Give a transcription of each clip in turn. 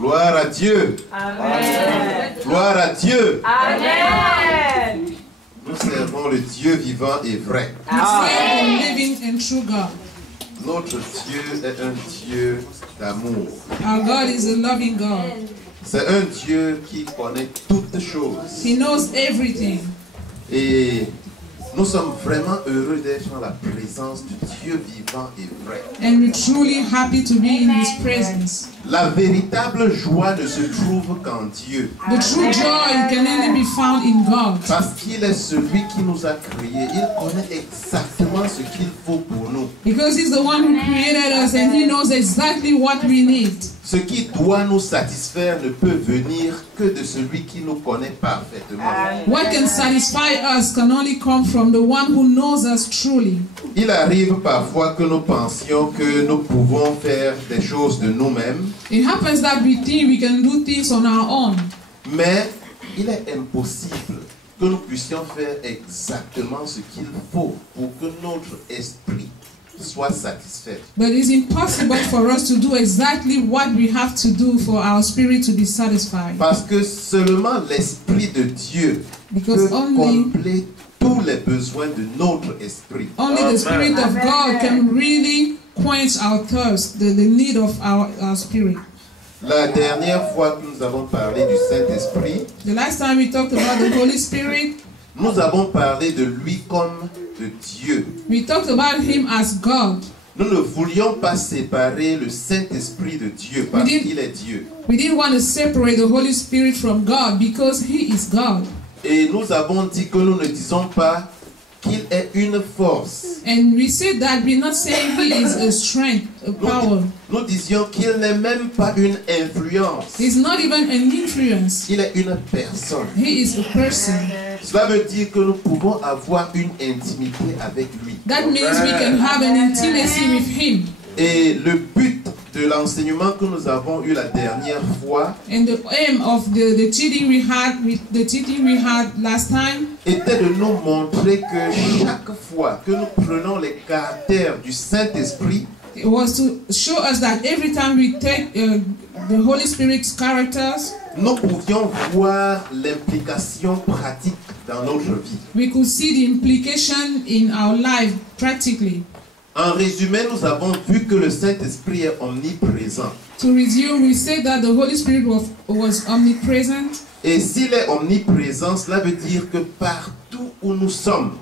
Gloire à Dieu. Amen. Gloire à Dieu. Amen. Nous servons le Dieu vivant et vrai. The living and true God. Notre Dieu est un Dieu d'amour. Our God is a loving God. C'est un Dieu qui connaît toutes choses. He knows everything. Et nous sommes vraiment heureux d'être dans la présence du Dieu vivant et vrai. And we're truly happy to be in His presence. La véritable joie ne se trouve qu'en Dieu. The true joy can only be found in God. Parce qu'il est celui qui nous a créés. Il connaît exactement ce qu'il faut pour nous. Because He's the one who created us and He knows exactly what we need. Ce qui doit nous satisfaire ne peut venir que de celui qui nous connaît parfaitement. What can satisfy us can only come from the one who knows us truly. Il arrive parfois que nous pensions que nous pouvons faire des choses de nous-mêmes. It happens that we think we can do things on our own. Mais il est impossible que nous puissions faire exactement ce qu'il faut pour que notre esprit soit satisfait. But it's impossible for us to do exactly what we have to do for our spirit to be satisfied. Parce que seulement l'Esprit de Dieu Because peut only combler tous les besoins de notre esprit. the Spirit of God can really quench our thirst, the need of our spirit. La dernière fois que nous avons parlé du Saint-Esprit, The last time we talked about the Holy Spirit, nous avons parlé de lui comme de Dieu. we talked about Him as God. Nous ne voulions pas séparer le Saint-Esprit de Dieu parce qu'il est Dieu. We didn't want to separate the Holy Spirit from God because He is God. Et nous avons dit que nous ne disons pas qu'il est une force. And we said that we're not saying He is a strength, a power. Nous disions qu'il n'est même pas une influence. He's not even an influence. Il est une personne. He is a person. Cela veut dire que nous pouvons avoir une intimité avec lui. That means we can have an intimacy with Him. Et le but de l'enseignement que nous avons eu la dernière fois And the aim of the teaching we had last time était de nous montrer que chaque fois que nous prenons les caractères du Saint-Esprit, it was to show us that every time we take the Holy Spirit's characters, nous pouvions voir l'implication pratique dans notre vie. we could see the implication in our life practically. En résumé, nous avons vu que le Saint-Esprit est omniprésent. To resume, we said that the Holy Spirit was omnipresent. Et s'il est omniprésent, cela veut dire que partout où nous sommes,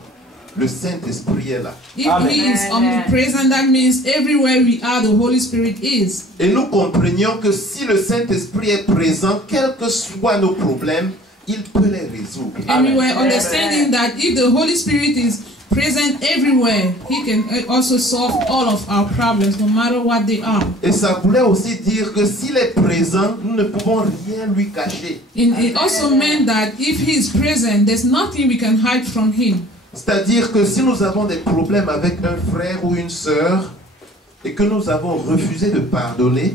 le Saint-Esprit est là. If He is omnipresent, that means everywhere we are, the Holy Spirit is. Et nous comprenions que si le Saint-Esprit est présent, quels que soient nos problèmes, il peut les résoudre. And we were understanding that if the Holy Spirit is present everywhere, He can also solve all of our problems, no matter what they are. Et ça voulait aussi dire que s'il est présent, nous ne pouvons rien lui cacher. And it also meant that if He is present, there's nothing we can hide from Him. C'est-à-dire que si nous avons des problèmes avec un frère ou une sœur et que nous avons refusé de pardonner,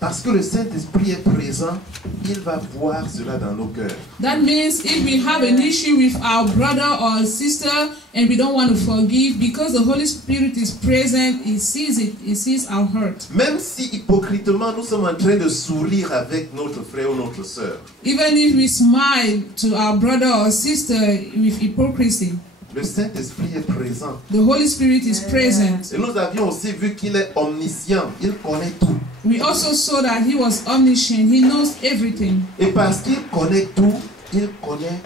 parce que le Saint-Esprit est présent, il va voir cela dans nos cœurs. That means if we have an issue with our brother or sister and we don't want to forgive, because the Holy Spirit is present, He sees it, He sees our hurt. Même si hypocritement nous sommes en train de sourire avec notre frère ou notre sœur, Even if we smile to our brother or sister with hypocrisy, le Saint-Esprit est présent. the Holy Spirit is present. Et nous avions aussi vu qu'il est omniscient, il connaît tout. We also saw that He was omniscient, He knows everything. Et parce qu'il connaît tout, il connaît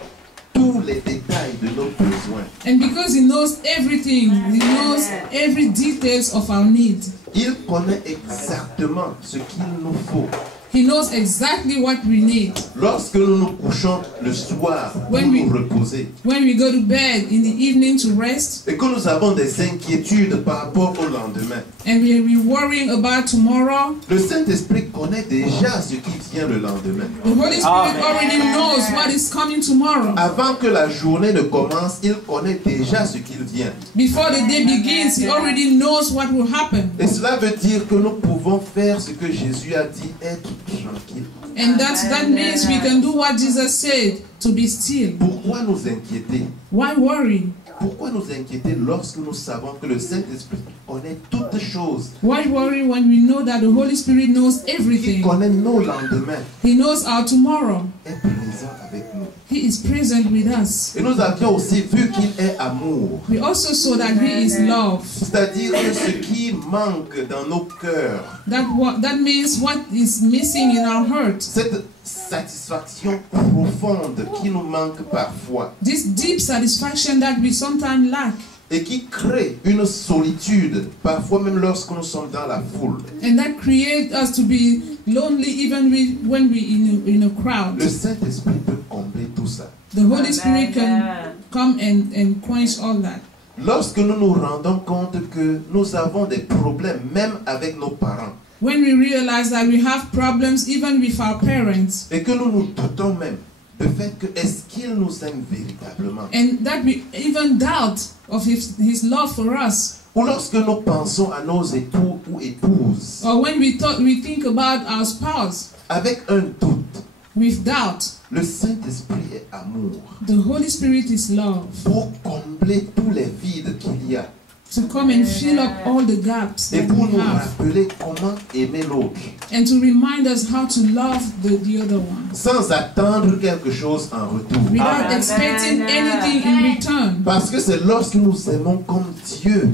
tous les détails de nos besoins. And because He knows everything, He knows every details of our needs. Il connaît exactement ce qu'il nous faut. He knows exactly what we need. Lorsque nous nous couchons le soir pour When we- nous reposer When we go to bed in the evening to rest, et que nous avons des inquiétudes par rapport au lendemain, and we're worrying about tomorrow, le Saint-Esprit connaît déjà ce qui vient le lendemain. the Holy Spirit already knows what is coming tomorrow. Avant que la journée ne commence, il connaît déjà ce qu'il vient. Before the day begins, He already knows what will happen. Et cela veut dire que nous pouvons faire ce que Jésus a dit, être tranquille. And that means we can do what Jesus said, to be still. Pourquoi nous inquiéter? Why worry? Pourquoi nous inquiéter lorsque nous savons que le Saint-Esprit connaît toutes choses, Why worry when we know that the Holy Spirit knows qu'il everything? connaît nos lendemains, He knows our tomorrow. est présent avec nous. He is present with us. Et nous avions aussi vu qu'il est amour. We also saw that He is love. C'est-à-dire que ce qui manque dans nos cœurs, That means what is missing in our heart. cette satisfaction profonde qui nous manque parfois This deep satisfaction that we sometimes lack, et qui crée une solitude, parfois même lorsque nous sommes dans la foule. and that creates us to be lonely even when we in a crowd. Le Saint-Esprit peut combler tout ça. The Holy Spirit can come and quench all that. Lorsque nous nous rendons compte que nous avons des problèmes même avec nos parents When we realize that we have problems even with our parents, et que nous nous doutons même du fait que est-ce qu'il nous aime véritablement, and that we even doubt of his love for us, ou lorsque nous pensons à nos époux ou épouses or when we think about our spouse avec un doute, with doubt, le Saint-Esprit est amour the Holy Spirit is love, pour combler tous les vides qu'il y a to come and fill up all the gaps et that pour we nous have, rappeler comment aimer l'autre and to remind us how to love the other one sans attendre quelque chose en retour. without expecting anything in return. Parce que c'est lorsque nous aimons comme Dieu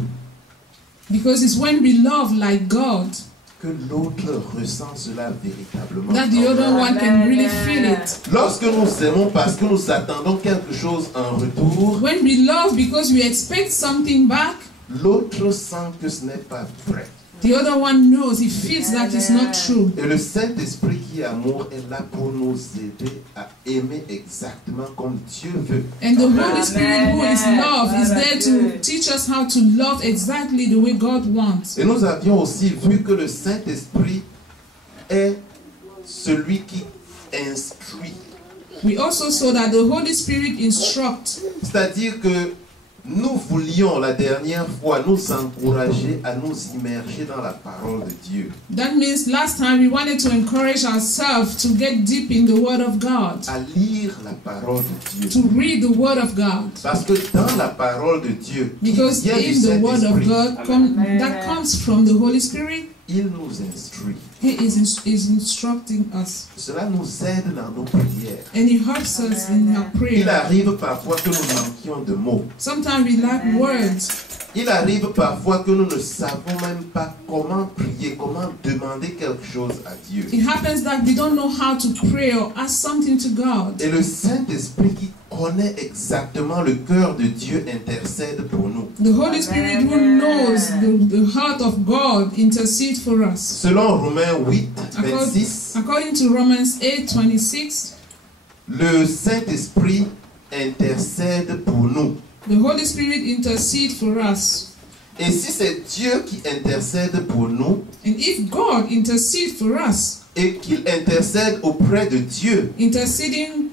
Because it's when we love like God que l'autre ressent cela véritablement. that the other one can really feel it. Lorsque nous aimons parce que nous attendons quelque chose en retour, When we love because we expect something back, l'autre sent que ce n'est pas vrai. the other one knows, he feels that it's not true. Et le Saint-Esprit qui est amour est là pour nous aider à aimer exactement comme Dieu veut. And the Holy Spirit, who is love, is there to teach us how to love exactly the way God wants. Et nous avions aussi vu que le Saint-Esprit est celui qui instruit. We also saw that the Holy Spirit instructs. C'est-à-dire que nous voulions la dernière fois nous encourager à nous immerger dans la parole de Dieu, That means last time we wanted to encourage ourselves to get deep in the Word of God, à lire la parole de Dieu. to read the Word of God. Parce que dans la parole de Dieu, qui Because vient du in the Word of Saint-Esprit, God that comes from the Holy Spirit, il nous instruit. He is instructing us. Cela nous aide dans nos prières. And He helps us in our Il prayer. arrive parfois que nous manquions de mots. Sometimes we lack words. Il arrive parfois que nous ne savons même pas comment prier, comment demander quelque chose à Dieu. It happens that we don't know how to pray or ask something to God. Et le Saint-Esprit qui connaît exactement le cœur de Dieu intercède pour nous. The Holy Spirit who knows the heart of God intercedes for us. Selon Romains 8, 26, According to Romans 8:26, le Saint-Esprit intercède pour nous. the Holy Spirit intercedes for us. Et si c'est Dieu qui intercède pour nous And if God intercedes for us, et qu'il intercède auprès de Dieu, interceding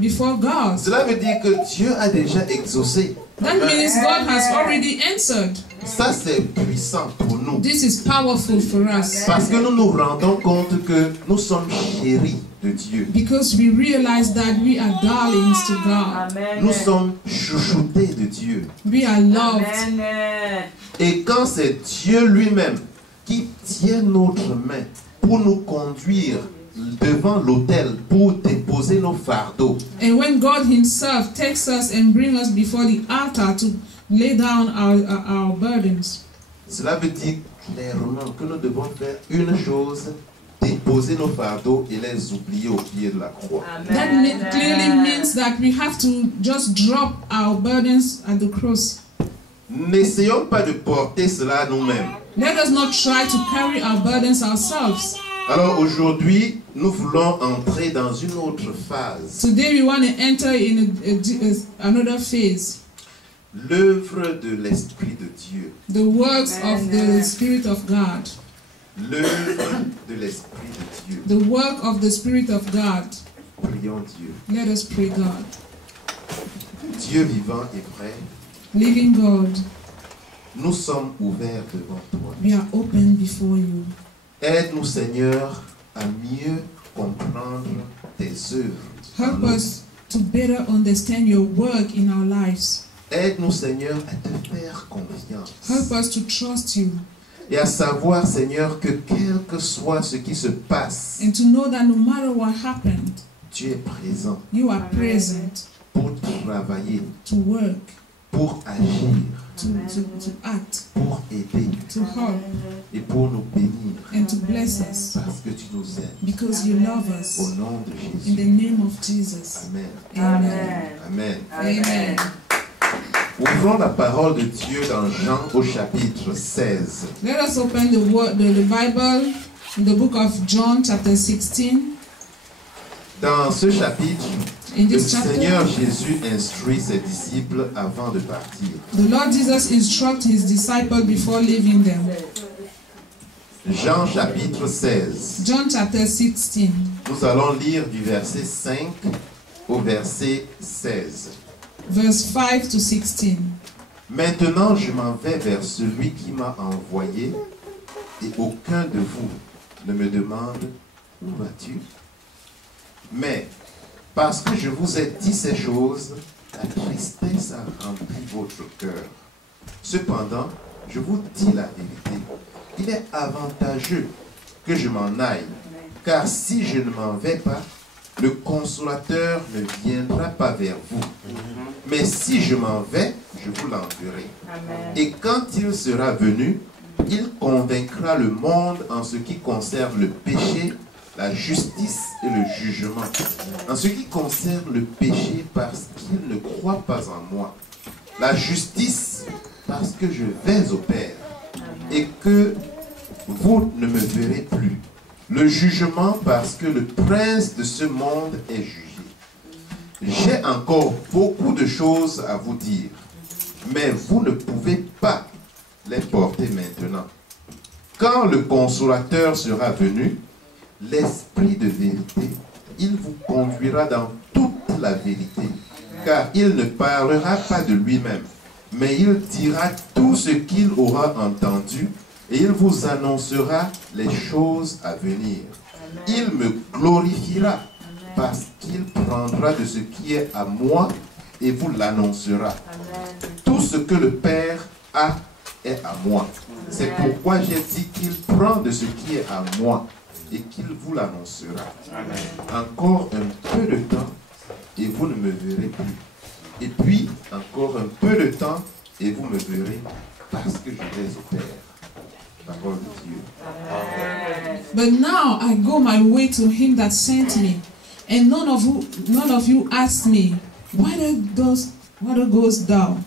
before God, cela veut dire que Dieu a déjà exaucé. that means God has already answered. Ça, c'est puissant pour nous. This is powerful for us Parce que nous nous rendons compte que nous sommes chéris de Dieu. because we realize that we are darlings to God. Nous sommes chouchoutés de Dieu. We are loved. Et quand c'est Dieu lui-même qui tient notre main pour nous conduire devant l'autel, pour déposer nos fardeaux, And when God Himself takes us and brings us before the altar to lay down our burdens, cela veut dire clairement que nous devons faire une chose, déposer nos fardeaux et les oublier au pied de la croix. that clearly means that we have to just drop our burdens at the cross. N'essayons pas de porter cela nous-mêmes. Let us not try to carry our burdens ourselves. Alors aujourd'hui, nous voulons entrer dans une autre phase. Today we want to enter in another phase. L'œuvre de l'Esprit de Dieu. The works of the Spirit of God. L'œuvre de l'Esprit de Dieu. The work of the Spirit of God. Prions Dieu. Let us pray, God. Dieu vivant et vrai, Living God, nous sommes ouverts devant toi. we are open before you. Aide-nous, Seigneur, à mieux comprendre tes œuvres. Help us to better understand your work in our lives. Aide-nous, Seigneur, à te faire confiance. Help us to trust you Et à savoir, Seigneur, que quel que soit ce qui se passe, and to know that no matter what happened, tu es présent you are present pour travailler, to work, pour agir, to act, pour aider to help, et pour nous bénir. and to bless us Parce que tu nous aimes. because you love us. Au nom de In the Jésus. name of Jesus. Amen. Amen. Amen. Amen. Ouvrons la parole de Dieu dans Jean au chapitre 16. Let us open the Bible in the book of John, chapter 16. Dans ce chapitre, In le this Seigneur chapter, Jésus instruit ses disciples avant de partir. the Lord Jesus instructs his disciples before leaving them. Jean chapitre 16. John chapter 16. Nous allons lire du verset 5 au verset 16. Verse 5 to 16. Maintenant, je m'en vais vers celui qui m'a envoyé, et aucun de vous ne me demande où vas-tu. Mais parce que je vous ai dit ces choses, la tristesse a rempli votre cœur. Cependant, je vous dis la vérité. Il est avantageux que je m'en aille, car si je ne m'en vais pas, le consolateur ne viendra pas vers vous. Mais si je m'en vais, je vous l'enverrai. Et quand il sera venu, il convaincra le monde en ce qui concerne le péché, la justice et le jugement. En ce qui concerne le péché, parce qu'il ne croit pas en moi. La justice, parce que je vais au Père et que vous ne me verrez plus. Le jugement, parce que le prince de ce monde est jugé. J'ai encore beaucoup de choses à vous dire, mais vous ne pouvez pas les porter maintenant. Quand le consolateur sera venu, l'Esprit de vérité, il vous conduira dans toute la vérité, car il ne parlera pas de lui-même, mais il dira tout ce qu'il aura entendu, et il vous annoncera les choses à venir. Il me glorifiera, parce qu'il prendra de ce qui est à moi et vous l'annoncera. Tout ce que le Père a est à moi. C'est pourquoi j'ai dit qu'il prend de ce qui est à moi et qu'il vous l'annoncera. Encore un peu de temps et vous ne me verrez plus. Et puis, encore un peu de temps et vous me verrez parce que je vais au Père. Parole de Dieu. But now I go my way to him that sent me, and none of you ask me, whither goest thou?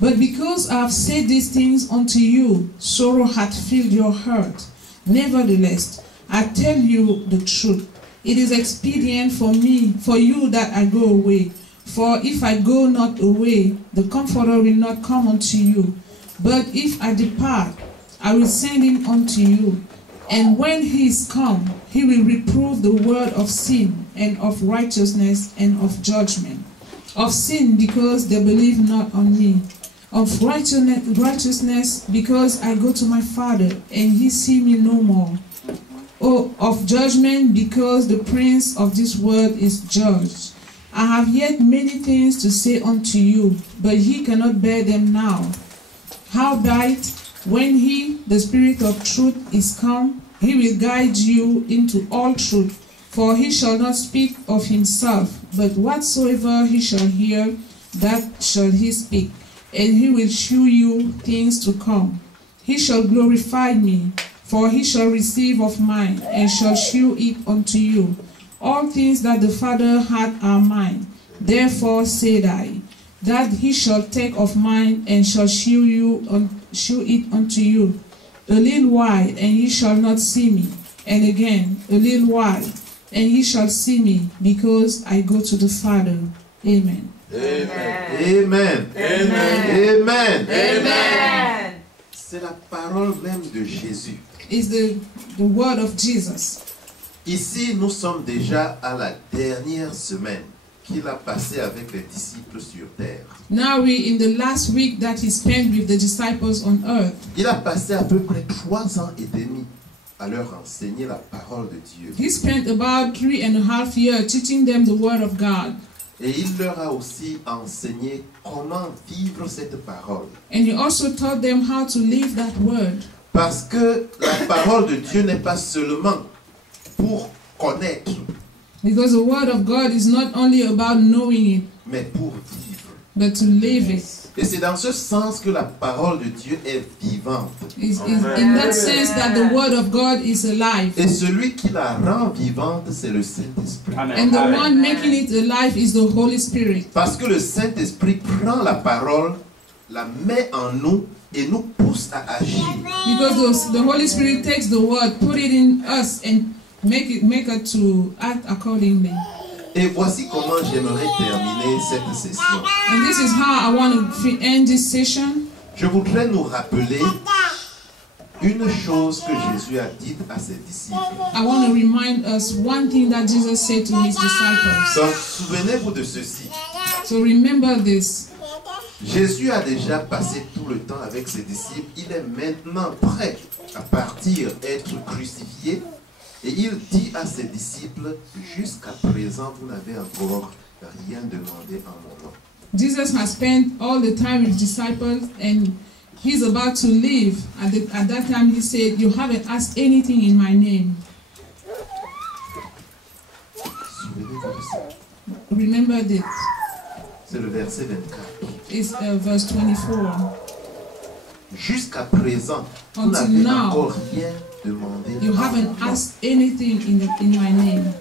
But because I have said these things unto you, sorrow hath filled your heart. Nevertheless, I tell you the truth. It is expedient for you that I go away. For if I go not away, the Comforter will not come unto you. But if I depart, I will send him unto you. And when he is come, he will reprove the word of sin, and of righteousness, and of judgment. Of sin, because they believe not on me. Of righteousness, because I go to my Father, and ye see me no more. Oh, of judgment, because the prince of this world is judged. I have yet many things to say unto you, but ye cannot bear them now. Howbeit, when he, the Spirit of truth, is come, he will guide you into all truth. For he shall not speak of himself, but whatsoever he shall hear, that shall he speak. And he will shew you things to come. He shall glorify me, for he shall receive of mine, and shall shew it unto you. All things that the Father hath are mine. Therefore said I, that he shall take of mine, and shall shew it unto you. A little while, and ye shall not see me. And again, a little while, and ye shall see me, because I go to the Father. Amen. Amen. Amen. Amen. Amen. C'est la parole même de Jésus. It's the word of Jesus. Ici, nous sommes déjà à la dernière semaine qu'il a passée avec les disciples sur terre. Now we in the last week that he spent with the disciples on earth. Il a passé à peu près 3 ans et demi à leur enseigner la parole de Dieu. He spent about 3.5 years teaching them the word of God. Et il leur a aussi enseigné comment vivre cette parole. And he also taught them how to live that word. Parce que la parole de Dieu n'est pas seulement pour connaître, Because the word of God is not only about knowing it, mais pour vivre. but to live it. Et c'est dans ce sens que la parole de Dieu est vivante. It's in that sense that the word of God is alive. Et celui qui la rend vivante, c'est le Saint-Esprit. And the one making it alive is the Holy Spirit. Parce que le Saint-Esprit prend la parole, la met en nous et nous pousse à agir. Because the Holy Spirit takes the word, put it in us, and make it to act accordingly. Et voici comment j'aimerais terminer cette session. And this is how I want to end this session. Je voudrais nous rappeler une chose que Jésus a dite à ses disciples. I want to remind us one thing that Jesus said to his disciples. Donc, souvenez-vous de ceci. So remember this. Jésus a déjà passé tout le temps avec ses disciples. Il est maintenant prêt à partir, être crucifié. Et il dit à ses disciples, jusqu'à présent, vous n'avez encore rien demandé en mon nom. Jesus has spent all the time with disciples, and he's about to leave. At that time, he said, "You haven't asked anything in my name." Souvenez-vous de ça. Remember this. C'est le verset 24. It's verse 24. Jusqu'à présent, vous Until n'avez now, encore rien demandé you en haven't mon nom. asked anything in my name.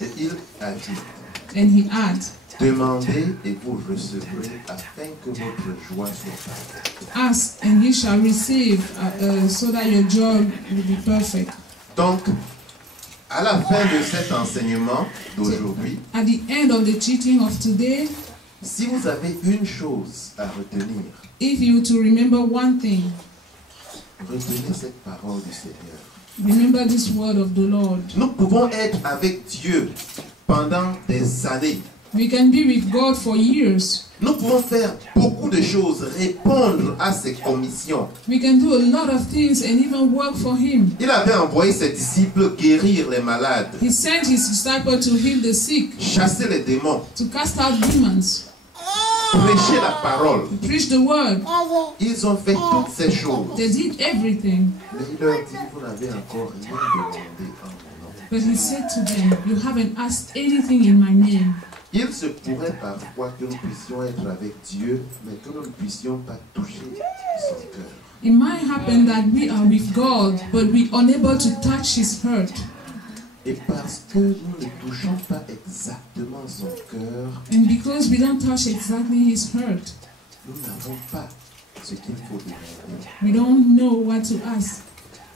Et il a dit, And he adds, demandez et vous recevrez afin que votre joie soit parfaite. "Ask and ye shall receive, so that your joy will be perfect." Donc, à la fin de cet enseignement d'aujourd'hui, At the end of the teaching of today, si vous avez une chose à retenir, if you to remember one thing, retenez cette parole du Seigneur. remember this word of the Lord. Nous pouvons être avec Dieu pendant des années. We can be with God for years. Nous pouvons faire beaucoup de choses, répondre à ses commissions. We can do a lot of things and even work for Him. Il avait envoyé ses disciples guérir les malades, He sent His disciples to heal the sick, chasser les démons, to cast out demons, prêcher la parole. to preach the word. Ils ont fait toutes ces choses. They did everything. Mais il leur dit, vous n'avez encore rien demandé en mon nom. But He said to them, "You haven't asked anything in my name." Il se pourrait parfois que nous puissions être avec Dieu, mais que nous ne puissions pas toucher son cœur. It might happen that we are with God, but we're unable to touch His heart. Et parce que nous ne touchons pas exactement son cœur, And because we don't touch exactly His heart, nous n'avons pas ce qu'il faut demander. we don't know what to ask.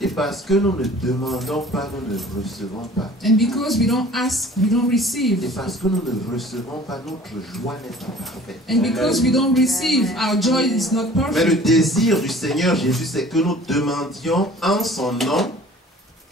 Et parce que nous ne demandons pas, nous ne recevons pas. And because we don't ask, we don't Et receive. parce que nous ne recevons pas, notre joie n'est pas parfaite. And because we don't receive, our joy is not Mais le perfect. désir du Seigneur Jésus, c'est que nous demandions en son nom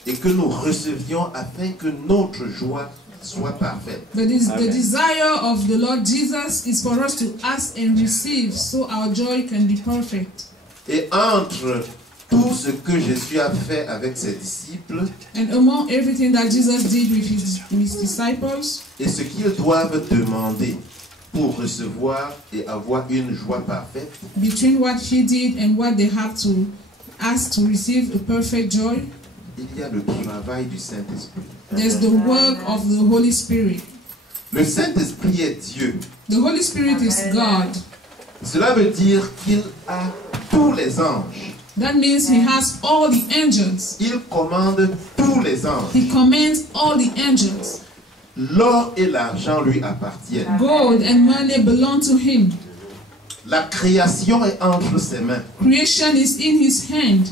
et que nous recevions afin que notre joie soit parfaite. But the desire of the Lord Jesus is for us to ask and receive, so our joy can be perfect. Et entre tout ce que Jésus a fait avec ses disciples And among everything that Jesus did with his disciples, et ce qu'ils doivent demander pour recevoir et avoir une joie parfaite, between what he did and what they have to ask to receive a perfect joy, il y a le travail du Saint-Esprit. there's the work of the Holy Spirit. Le Saint-Esprit est Dieu. The Holy Spirit is God. Cela veut dire qu'il a tous les anges. That means he has all the angels. Il commande tous les anges. He commands all the angels. L'or et l'argent lui appartiennent. Gold and money belong to him. La création est entre ses mains. Creation is in his hand.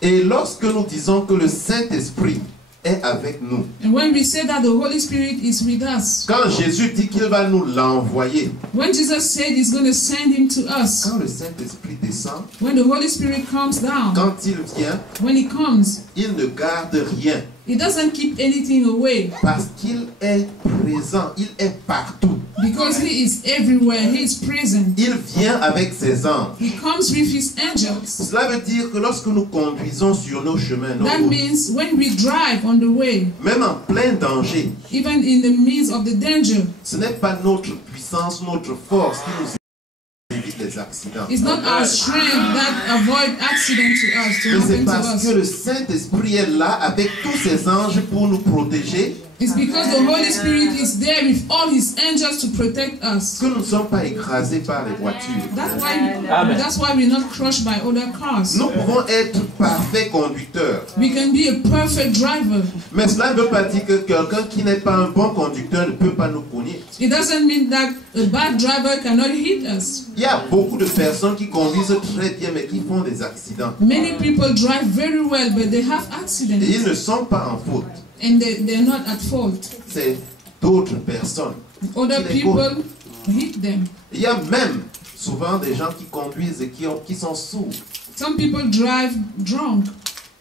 Et lorsque nous disons que le Saint-Esprit est avec nous, And when we say that the Holy Spirit is with us, quand Jésus dit qu'il va nous l'envoyer, when Jesus said he's going to send him to us, quand le Saint-Esprit descend, when the Holy Spirit comes down, quand il vient, when he comes, il ne garde rien. He doesn't keep anything away Parce qu'il est présent, il est partout. because he is everywhere. He is present. Il vient avec ses anges. He comes with his angels. Cela veut dire que lorsque nous conduisons sur nos chemins, nos That routes, means when we drive on the way, même en plein danger, even in the midst of the danger, ce n'est pas notre puissance, notre force qui nous évite les accidents. it's not our strength that avoid accident to us, to Mais c'est happen to parce que us. le Saint-Esprit est là avec tous ses anges pour nous protéger It's because the Holy Spirit is there with all his angels to protect us. que nous ne sommes pas écrasés par les voitures. That's why we're not crushed by other cars. Nous pouvons être parfaits conducteurs. We can be a perfect driver. Mais cela ne veut pas dire que quelqu'un qui n'est pas un bon conducteur ne peut pas nous cogner. It doesn't mean that a bad driver cannot hit us. Il y a beaucoup de personnes qui conduisent très bien mais qui font des accidents. Many people drive very well, but they have Et accidents. ils ne sont pas en faute. And they're not at fault. C'est d'autres personnes. Other Qui les people hit them. Il y a même souvent des gens qui conduisent et qui sont sourds. Some people drive drunk.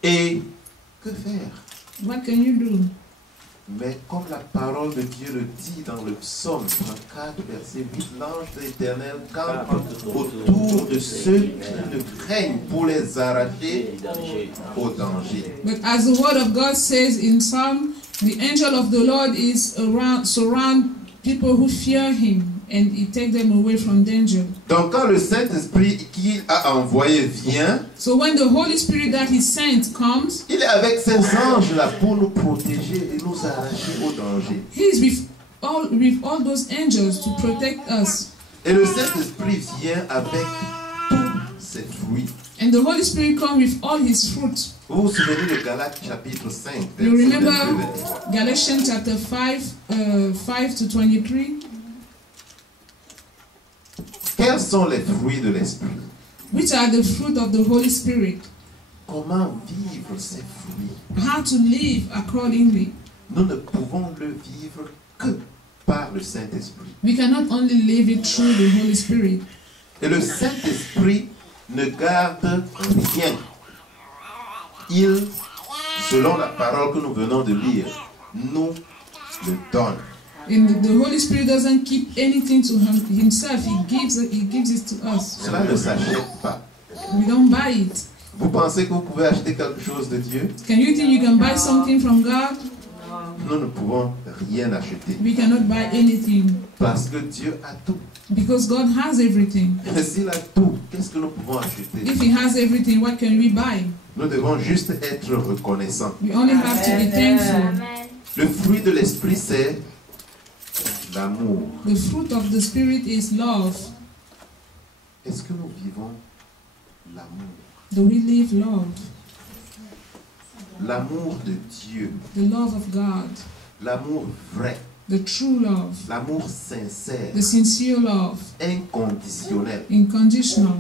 Et que faire? What can you do? Mais comme la parole de Dieu le dit dans le psaume 34, verset 8, l'ange de l'Éternel campe autour de ceux qui le craignent pour les arracher au danger. But as the word of God says in Psalm, the angel of the Lord is surround people who fear him, and he take them away from danger. Donc quand le Saint-Esprit qu'il a envoyé vient, So when the Holy Spirit that he sent comes, il est avec ses anges là pour nous protéger et nous arracher au danger. he is with all those angels to protect us. Et le Saint-Esprit vient avec tous ses fruits. And the Holy Spirit comes with all his fruit. Vous vous souvenez de Galates chapitre 5, You verset remember 22. Galatians chapter 5, 5 to 23? Quels sont les fruits de l'Esprit? Which are the fruit of the Holy Spirit? Comment vivre ces fruits? How to live accordingly. Nous ne pouvons le vivre que par le Saint-Esprit. We cannot only live it through the Holy Spirit. Et le Saint-Esprit ne garde rien. Il, selon la parole que nous venons de lire, nous le donne. And the Holy Spirit doesn't keep anything to himself. He gives it to us. Cela ne s'achète pas. We don't buy it. Vous pensez que vous pouvez acheter quelque chose de Dieu? Can you think you can buy something from God? Nous ne pouvons rien acheter. We cannot buy anything Parce que Dieu a tout. because God has everything. Et s'il a tout, qu'est-ce que nous pouvons acheter? If he has everything, what can we buy? Nous devons juste être reconnaissants. We only have to be thankful. Le fruit de l'Esprit, c'est l'amour. The fruit of the Spirit is love. Est-ce que nous vivons l'amour? Do we live love? L'amour de Dieu, The love of God. l'amour vrai, The true love. l'amour sincère, The sincere love. inconditionnel. Unconditional.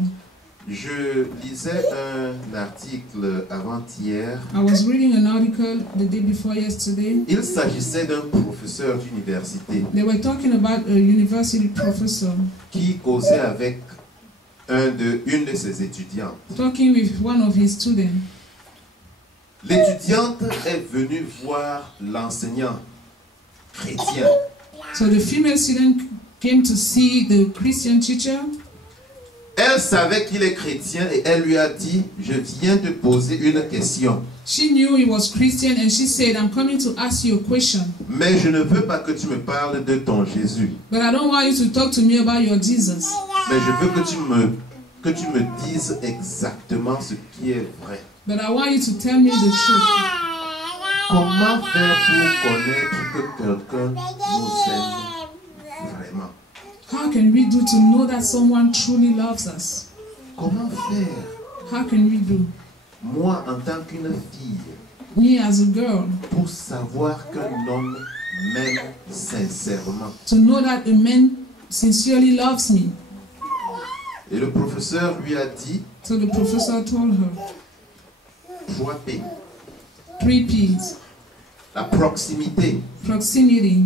Je lisais un article avant-hier. I was reading an article the day before yesterday. Il s'agissait d'un professeur d'université They were talking about a university professor qui causait avec une de ses étudiantes. talking with one of his students. L'étudiante est venue voir l'enseignant chrétien. So the female student came to see the Christian teacher. Elle savait qu'il est chrétien et elle lui a dit, je viens te poser une question. She knew he was Christian and she said, I'm coming to ask you a question. Mais je ne veux pas que tu me parles de ton Jésus. But I don't want you to talk to me about your Jesus. Mais je veux que tu me dises exactement ce qui est vrai. But I want you to tell me the truth. Comment faire pour connaître que quelqu'un nous aime vraiment? How can we do to know that someone truly loves us? Comment faire, How can we do? moi en tant qu'une fille, Me as a girl, pour savoir qu'un homme m'aime sincèrement? to know that a man sincerely loves me. Et le professeur lui a dit, So the professor told her 3P, 3 P's. la proximité. Proximity.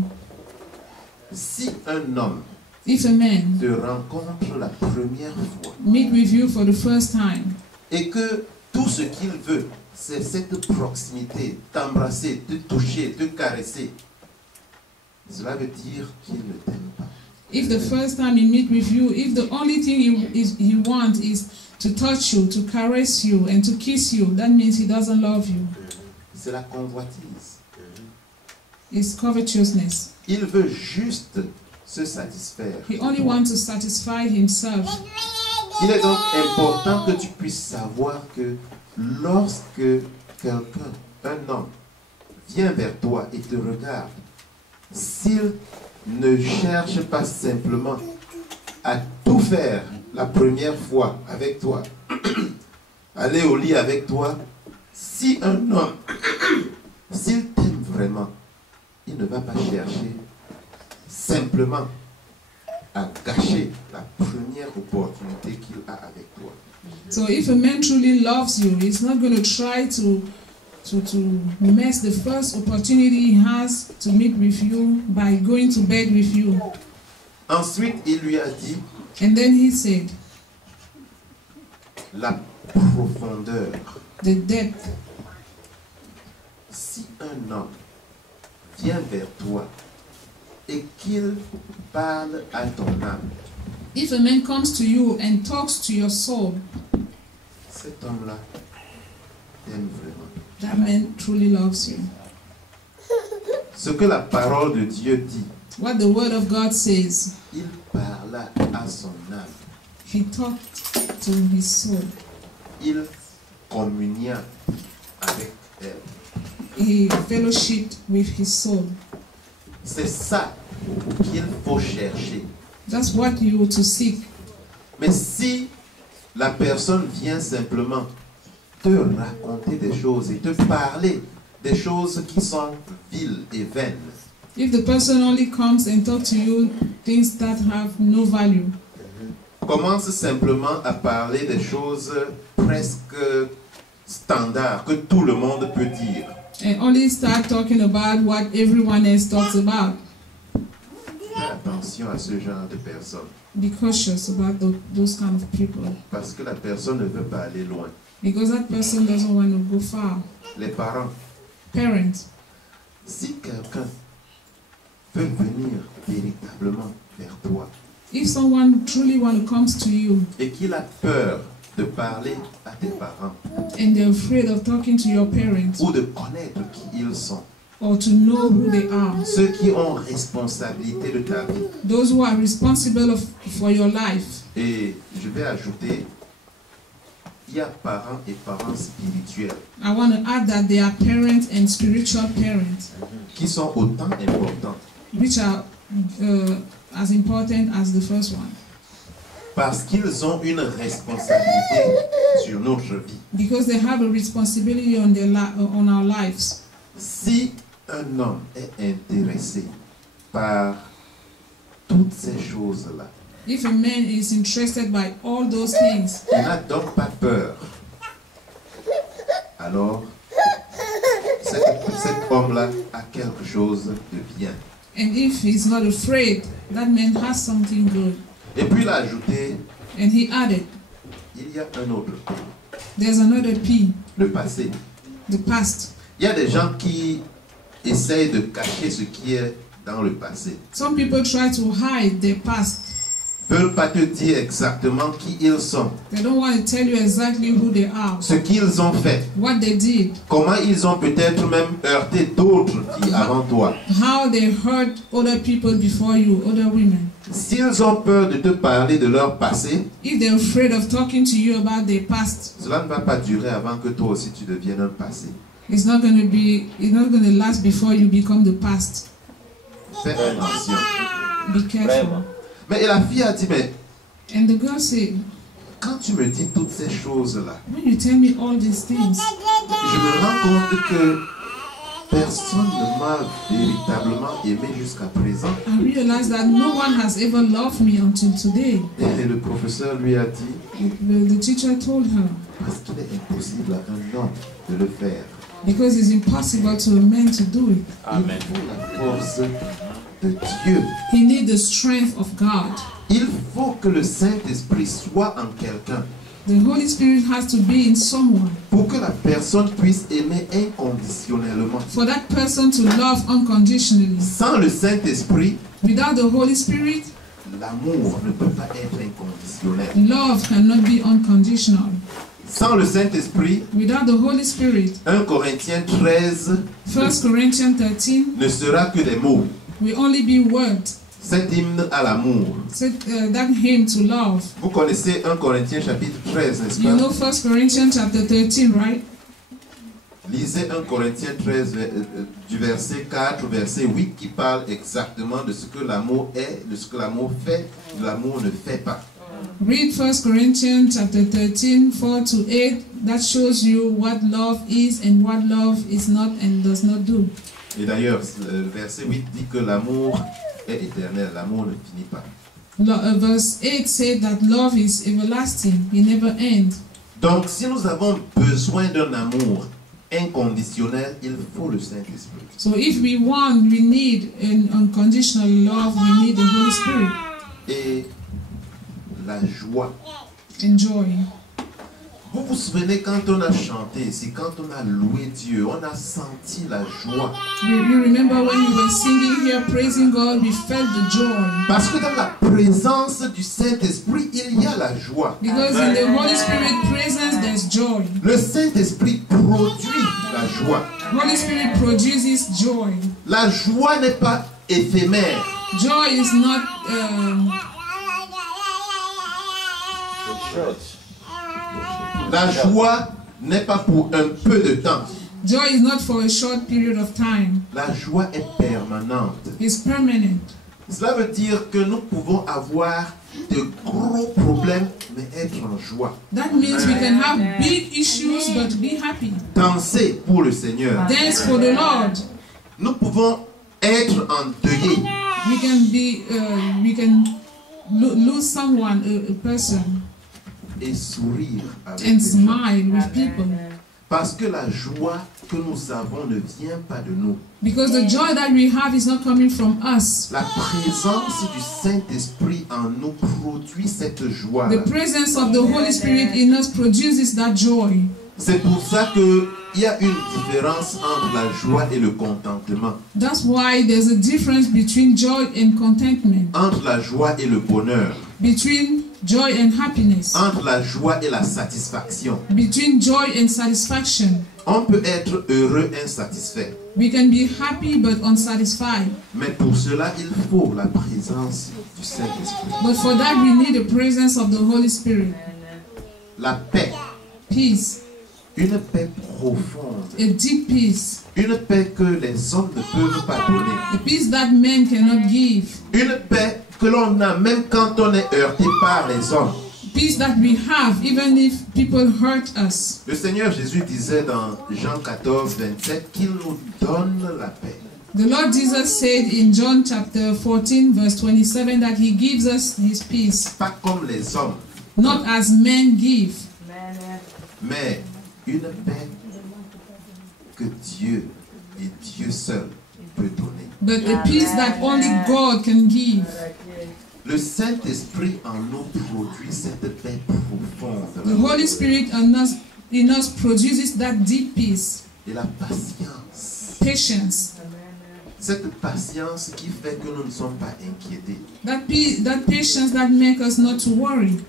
Si un homme If a man te rencontre la première fois meet with you for the first time et que tout ce qu'il veut, c'est cette proximité, t'embrasser, te toucher, te caresser. Cela veut dire qu'il ne t'aime pas. If the first time he meet with you, if the only thing he wants is to touch you, to caress you, and to kiss you, that means he doesn't love you. C'est la convoitise. It's covetousness. Il veut juste se satisfaire. He only wants to satisfy himself. Il est donc important que tu puisses savoir que lorsque quelqu'un, un homme, vient vers toi et te regarde, s'il ne cherche pas simplement à tout faire la première fois avec toi, aller au lit avec toi, si un homme, s'il t'aime vraiment, il ne va pas chercher simplement à gâcher la première opportunité qu'il a avec toi. So if a man truly loves you, he's not going to try to mess the first opportunity he has to meet with you by going to bed with you. Ensuite, il lui a dit, And then he said, la profondeur. the depth. Si un homme vient vers toi et qu'il parle à ton âme, If a man comes to you and talks to your soul, cet homme-là t'aime vraiment. that man truly loves you. Ce que la parole de Dieu dit, What the word of God says, il parla à son âme, he talked to his soul. il communia avec elle. He fellowshiped with his soul. C'est ça qu'il faut chercher. That's what you to seek. Mais si la personne vient simplement te raconter des choses et te parler des choses qui sont viles et vaines, If the person only comes and talks to you things that have no value, commence simplement à parler des choses presque standards que tout le monde peut dire, and only start talking about what everyone else talks about, fais attention à ce genre de personnes. be cautious about those kind of people. Parce que la personne ne veut pas aller loin. Because that person doesn't want to go far. Les parents, Parents, si quelqu'un veut venir véritablement vers toi if someone truly comes to you et qu'il a peur de parler à tes parents and they're afraid of talking to your parents ou de connaître qui ils sont, or to know who they are, ceux qui ont responsabilité de ta vie, those who are responsible for your life, et je vais ajouter, il y a parents et parents spirituels I want to add that they are parents and spiritual parents, qui sont autant importants which are as important as the first one, parce qu'ils ont une responsabilité sur notre vie. because they have a responsibility on on our lives. Si un homme est intéressé par toutes ces choses-là, If a man is interested by all those things, il n'a donc pas peur, alors cet homme-là a quelque chose de bien. and if he's not afraid, that man has something good. Et puis il a ajouté, And he added, il y a un autre, there's another P, le passé. the past. Il y a des gens qui essayent de cacher ce qui est dans le passé. Some people try to hide their past. Ils ne veulent pas te dire exactement qui ils sont, They don't want to tell you exactly who they are, ce qu'ils ont fait, what they did, comment ils ont peut-être même heurté d'autres filles avant toi. how they hurt other people before you, other women. S'ils ont peur de te parler de leur passé, If they're afraid of talking to you about their past, cela ne va pas durer avant que toi aussi tu deviennes un passé. it's not going to last before you become the past. Fais attention. Be careful. Vraiment. Mais la fille a dit, mais And the girl said, quand tu me dis toutes ces choses-là, when you tell me all these things, je me rends compte que personne ne m'a véritablement aimé jusqu'à présent. I realized that no one has ever loved me until today. Et le professeur lui a dit, The teacher told her, parce qu'il est impossible à un homme de le faire. because it's impossible to a man to do it. Amen. Il faut la force de Dieu. He needs the strength of God. Il faut que le Saint-Esprit soit en quelqu'un. The Holy Spirit has to be in someone pour que la personne puisse aimer inconditionnellement. for that person to love unconditionally. Sans le Saint-Esprit, Without the Holy Spirit, l'amour ne peut pas être inconditionnel. love cannot be unconditional. Sans le Saint-Esprit, Without the Holy Spirit, 1 Corinthiens 13 1 Corinthians 13 ne sera que des mots. will only be words. Cet hymne à l'amour. That hymn to love. Vous connaissez 1 Corinthiens chapitre 13, n'est-ce You pas? know 1 Corinthians chapter 13, right? Lisez 1 Corinthiens 13 du verset 4 au verset 8 qui parle exactement de ce que l'amour est, de ce que l'amour fait, de l'amour ne fait pas. Read 1 Corinthians chapter 13, 4 to 8. That shows you what love is and what love is not and does not do. Et d'ailleurs, le verset 8 dit que l'amour est éternel, l'amour ne finit pas. Verse 8 said that love is everlasting, it never ends. Donc, si nous avons besoin d'un amour inconditionnel, il faut le Saint-Esprit. So if we need an unconditional love, we need the Holy Spirit. Et la joie. And joy. Vous vous souvenez quand on a chanté ici, quand on a loué Dieu, on a senti la joie. You remember when we were singing here, praising God, we felt the joy. Parce que dans la présence du Saint-Esprit, il y a la joie. Because in the Holy Spirit presence, there's joy. Le Saint-Esprit produit la joie. Holy Spirit produces joy. La joie n'est pas éphémère. Joy is not La joie n'est pas pour un peu de temps. joy is not for a short period of time. La joie est permanente. It's permanent. Cela veut dire que nous pouvons avoir de gros problèmes, mais être en joie. That means we can have big issues but be happy. Danser pour le Seigneur. Dance for the Lord. Nous pouvons être endeuillés. We can lose someone, a person, Et sourire avec and les gens. smile with people. Parce que la joie que nous avons ne vient pas de nous. Because the joy that we have is not coming from us. La présence du Saint-Esprit en nous produit cette joie. The presence of the Holy Spirit in us produces that joy. C'est pour ça qu'il y a une différence entre la joie et le contentement. That's why there's a difference between joy and contentment. Entre la joie et le bonheur. Between joy and happiness. Entre la joie et la satisfaction. Between joy and satisfaction. On peut être heureux insatisfait. We can be happy but unsatisfied. Mais pour cela, il faut la présence du Saint-Esprit. But for that we need the presence of the Holy Spirit. La paix. Peace. Une paix profonde. A deep peace. Une paix que les hommes ne peuvent pas donner. A peace that men cannot give. Une paix que l'on a même quand on est heurté par les hommes. Peace that we have even if people hurt us. Le Seigneur Jésus disait dans Jean 14, 27 qu'il nous donne la paix. The Lord Jesus said in John chapter 14 verse 27 that he gives us his peace. Pas comme les hommes, Not as men give. mais une paix que Dieu et Dieu seul peut donner. But a peace that only God can give. Le Saint-Esprit en nous produit cette paix profonde. The Holy Spirit in us produces that deep peace. Et la patience. Patience. Cette patience qui fait que nous ne sommes pas inquiétés. That patience that makes us not to worry.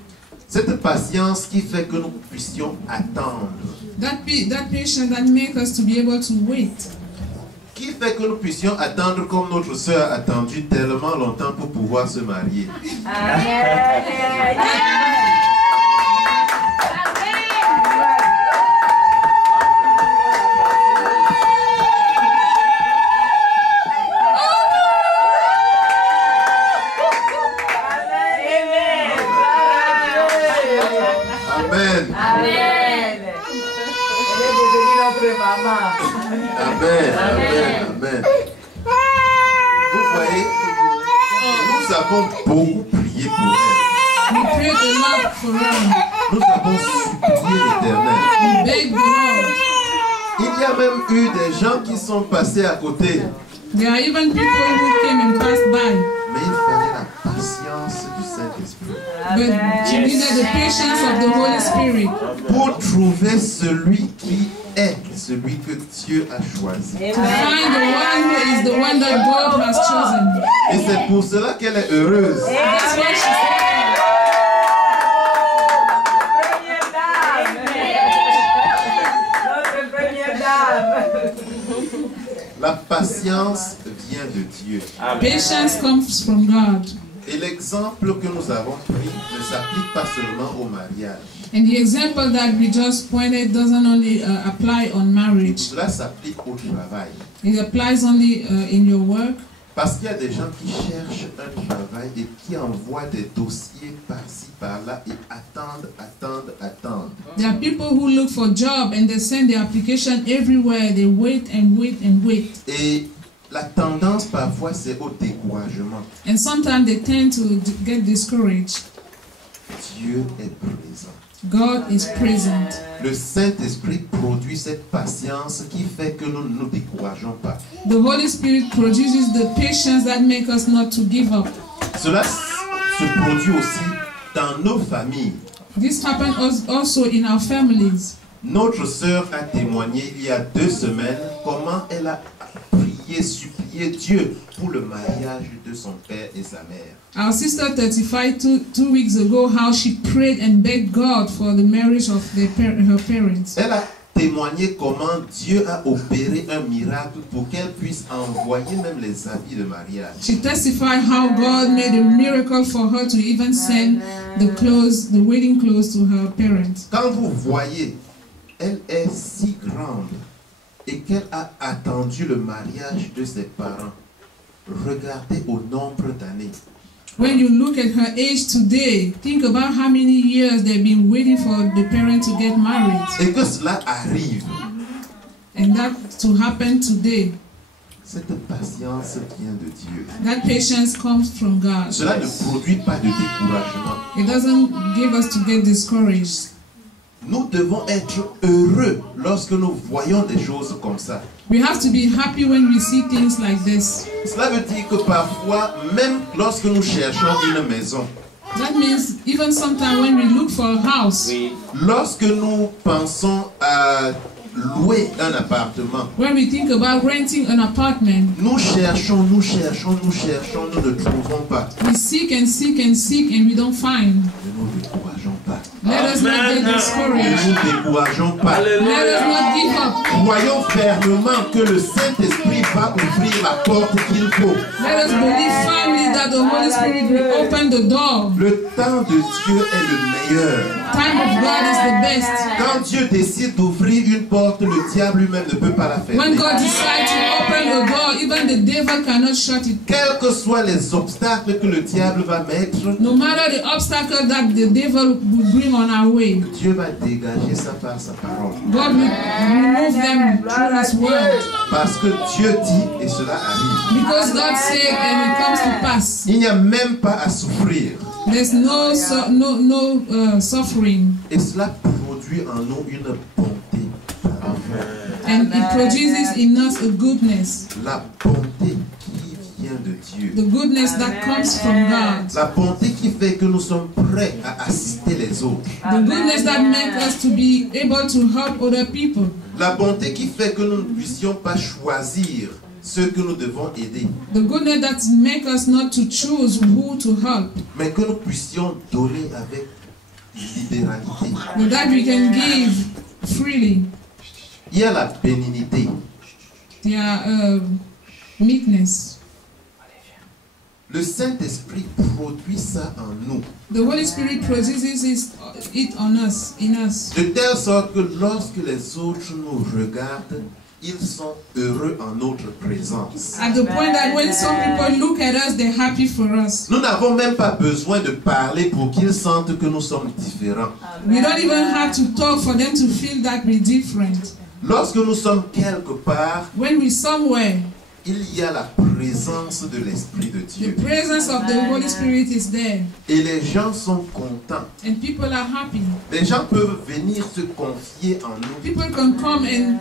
Cette patience qui fait que nous puissions attendre. That patience that makes us to be able to wait. Qui fait que nous puissions attendre comme notre sœur a attendu tellement longtemps pour pouvoir se marier. Amen. Amen, amen, amen. Vous voyez, nous avons beaucoup prié pour elle. We pray the Lord for her. Nous avons supplié l'Éternel. We beg the Lord. Il y a même eu des gens qui sont passés à côté. There are even people who came and passed by. Mais il fallait la patience du Saint-Esprit But she needed the patience of the Holy Spirit pour trouver celui qui est celui que Dieu a choisi. to find the one who is the one that God has chosen. Et c'est pour cela qu'elle est heureuse. That's why she's La patience vient de Dieu. patience comes from God. Et l'exemple que nous avons pris ne s'applique pas seulement au mariage. And the example that we just pointed doesn't only apply on marriage. Cela s'applique au travail. It applies only in your work. Parce qu'il y a des gens qui cherchent un travail et qui envoient des dossiers par-ci, par-là et attendent. There are people who look for a job and they send their application everywhere. They wait and wait and wait. Et la tendance parfois c'est au découragement. And sometimes they tend to get discouraged. Dieu est présent. God is present. Le Saint-Esprit produit cette patience qui fait que nous ne nous décourageons pas. The Holy Spirit produces the patience that makes us not to give up. Cela se produit aussi dans nos familles. This happened also in our families. Notre sœur a témoigné il y a 2 semaines comment elle a prié, supplié Dieu pour le mariage de son père et sa mère. Our sister testified two weeks ago how she prayed and begged God for the marriage of her parents. Elle a témoigné comment Dieu a opéré un miracle pour qu'elle puisse envoyer même les habits de mariage. She testified how God made a miracle for her to even send the clothes, the wedding clothes to her parents. Quand vous voyez, elle est si grande et qu'elle a attendu le mariage de ses parents. Regardez au nombre d'années. When you look at her age today, think about how many years they've been waiting for the parents to get married. Et que cela arrive. And that to happen today. Cette patience vient de Dieu. That patience comes from God. Cela ne produit pas de découragement. It doesn't give us to get discouraged. Nous devons être heureux lorsque nous voyons des choses comme ça. We have to be happy when we see things like this. Cela veut dire que parfois, même lorsque nous cherchons une maison, That means even sometimes when we look for a house, lorsque nous pensons à louer un appartement, when we think about renting an apartment, nous cherchons, nous ne trouvons pas. we seek and seek and seek and we don't find. Ne nous décourageons pas. Let us not get Ne discouraged. nous décourageons pas. Let us not give up. Croyons fermement que le Saint-Esprit va ouvrir la porte qu'il faut. Let us believe firmly that the Holy Spirit will open the door. Le temps de Dieu est le meilleur. Time of God is the best. Quand Dieu décide d'ouvrir une porte, le diable lui-même ne peut pas la fermer. When God decides to open the door, even the devil cannot shut it. Quels que soient les obstacles que le diable va mettre, No matter the obstacle that the devil will bring on our way, Dieu va dégager ça par sa parole. God will remove them through His word. Parce que Dieu dit et cela arrive. Because God said and it comes to pass. Il n'y a même pas à souffrir. There's no suffering. Et cela produit en nous une bonté. And it produces in us a goodness. La bonté qui vient de Dieu. The goodness that comes from God. La bonté qui fait que nous sommes prêts à assister les autres. The goodness that makes us to be able to help other people. La bonté qui fait que nous ne puissions pas choisir ceux que nous devons aider. The goodness that makes us not to choose who to help. Mais que nous puissions donner avec libéralité. But that we can give freely. Il y a la bénignité. There are meekness. Le Saint-Esprit produit ça en nous. The Holy Spirit produces it on us, in us. De telle sorte que lorsque les autres nous regardent, ils sont heureux en notre présence. At the point that when some people look at us, they're happy for us. Nous n'avons même pas besoin de parler pour qu'ils sentent que nous sommes différents. We don't even have to talk for them to feel that we're different. Lorsque nous sommes quelque part, When we're somewhere, il y a la présence de l'Esprit de the Dieu. presence of the Holy Spirit is there. Et les gens sont contents. And people are happy. Les gens peuvent venir se confier en nous. People can come and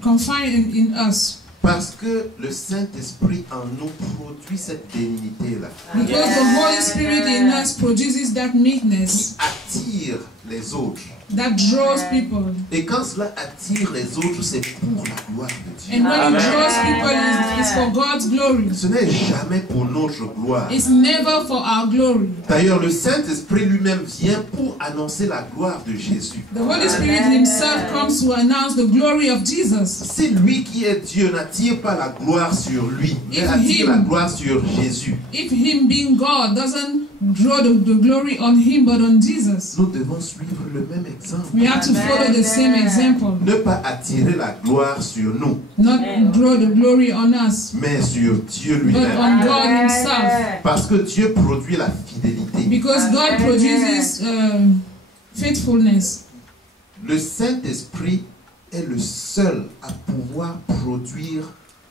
confide in us. Parce que le Saint-Esprit en nous produit cette bénignité-là. Because the Holy Spirit in us produces that Qui meekness attire les autres. that draws people. Et quand cela attire les autres, c'est pour la gloire de Dieu. And when it draws people, it's for God's glory. Ce n'est jamais pour notre gloire. It's never for our glory. D'ailleurs, le Saint-Esprit lui-même vient pour annoncer la gloire de Jésus. The Holy Spirit himself comes to announce the glory of Jesus. Si lui qui est Dieu n'attire pas la gloire sur lui, mais If attire him- la gloire sur Jésus, If him being God doesn't draw the glory on him but on Jesus, nous devons suivre le même exemple. we have to follow the same example. Ne pas attirer la gloire sur nous, Not draw the glory on us, mais sur Dieu but lui-même. on God himself. Parce que Dieu produit la fidélité. Because God produces faithfulness. Le Saint-Esprit est le seul à pouvoir produire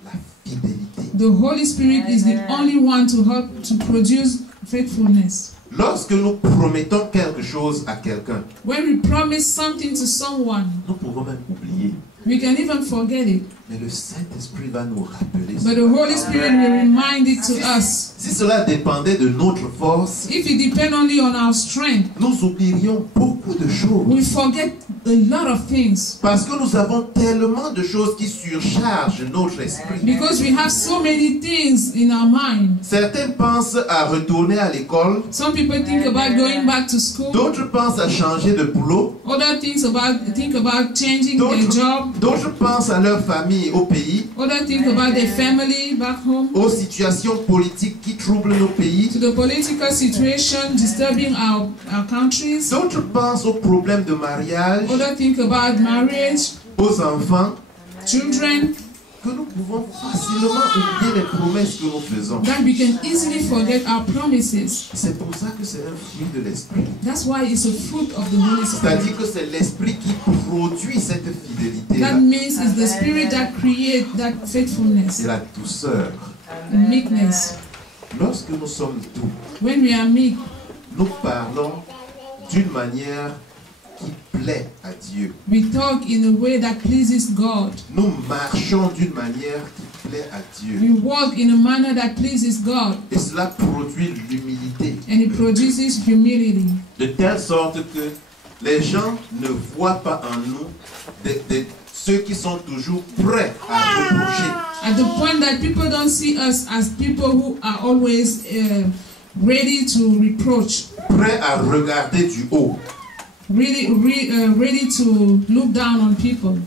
la fidélité. The Holy Spirit is the only one to help to produce faithfulness. Lorsque nous promettons quelque chose à quelqu'un, When we promise something to someone, nous pouvons même oublier. we can even forget it. Mais le Saint-Esprit va nous rappeler But ça. the Holy Spirit will remind it to us. Si cela dépendait de notre force, If it depend only on our strength, nous oublierions beaucoup de choses. we forget a lot of things. Parce que nous avons tellement de choses qui surchargent notre esprit. Because we have so many things in our mind. Certains pensent à retourner à l'école, Some people think about going back to school. d'autres pensent à changer de boulot, Other think about changing their job. d'autres pensent à leur famille, au pays, Other think about their family back home. aux situations politiques qui troublent nos pays. To the political situation disturbing our countries. D'autres pensent aux problèmes de mariage, Other think about marriage, aux enfants, children, que nous pouvons facilement oublier les promesses que nous faisons. that we can easily forget our promises. C'est pour ça que c'est un fruit de l'esprit. That's why it's a fruit of the Holy Spirit. C'est-à-dire que c'est l'esprit qui produit cette fidélité-là. That means it's the Spirit that creates that faithfulness, Et la douceur. the meekness. Lorsque nous sommes doux, When we are meek, nous parlons d'une manière qui plaît à Dieu. we talk in a way that pleases God. Nous marchons d'une manière qui plaît à Dieu. We walk in a manner that pleases God, Et cela produit l'humilité. and it produces humility. De telle sorte que les gens ne voient pas en nous ceux qui sont toujours prêts à reprocher. At the point that people don't see us as people who are always ready to reproach, Prêts à regarder du haut. ready to look down on people.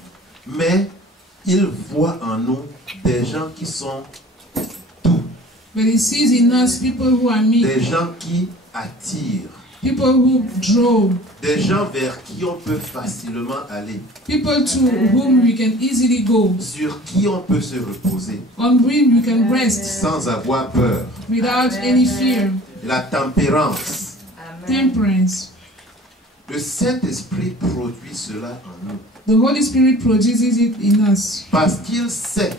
Mais ils voient en nous des gens qui sont doux. But he sees in us people who are meek, Des gens qui attirent. people who draw, Des gens vers qui on peut facilement aller. people to whom we can easily go, Sur qui on peut se reposer. on whom we can rest Sans avoir peur. without any fear. La tempérance. Temperance. Le Saint-Esprit produit cela en nous. The Holy Spirit produces it in us Parce qu'il sait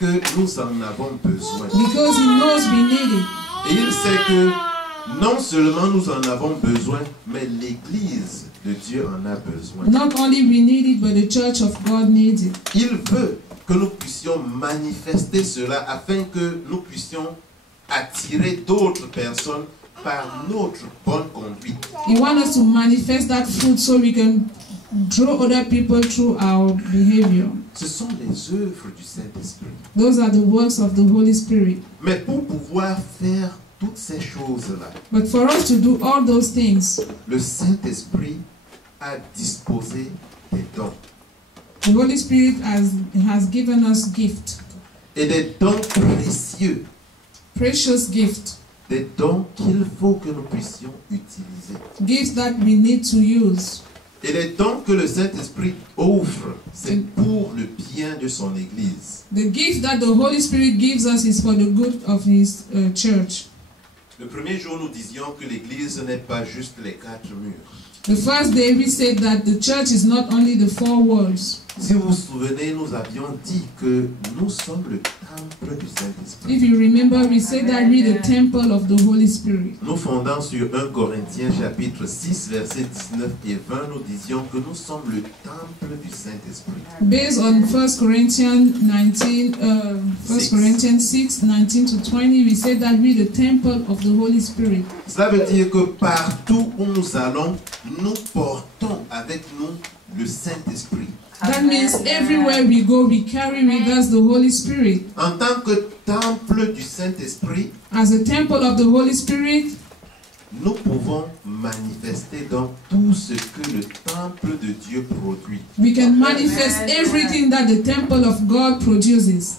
que nous en avons besoin. because he knows we need it. Et il sait que non seulement nous en avons besoin, mais l'Église de Dieu en a besoin. Not only we need it, but the church of God needs it. Il veut que nous puissions manifester cela afin que nous puissions attirer d'autres personnes par notre bonne conduite. He wants us to manifest that fruit so we can draw other people through our behavior. Ce sont les œuvres du Saint-Esprit. Those are the works of the Holy Spirit. Mais pour pouvoir faire toutes ces choses-là, But for us to do all those things, le Saint-Esprit a disposé des dons. the Holy Spirit has given us gifts, Et des dons précieux. precious gifts, Des dons qu'il faut que nous puissions utiliser. gifts that we need to use. Et les dons que le Saint-Esprit offre, c'est pour le bien de son Église. The gift that the Holy Spirit gives us is for the good of His church. Le premier jour, nous disions que l'Église n'est pas juste les 4 murs. The first day we said that the church is not only the 4 walls. Si vous vous souvenez, nous avions dit que nous sommes le temple du Saint-Esprit. If you remember, we said that we're the temple of the Holy Spirit. Nous fondant sur 1 Corinthiens chapitre 6 versets 19 et 20, nous disions que nous sommes le temple du Saint-Esprit. Based on 1 Corinthians 6, 19 to 20, we said that we're the temple of the Holy Spirit. Cela veut dire que partout où nous allons, nous portons avec nous le Saint-Esprit. That means everywhere we go, we carry with us the Holy Spirit. En tant que temple du Saint-Esprit, As a temple of the Holy Spirit, nous pouvons manifester dans tout ce que le temple de Dieu produit. we can manifest everything that the temple of God produces.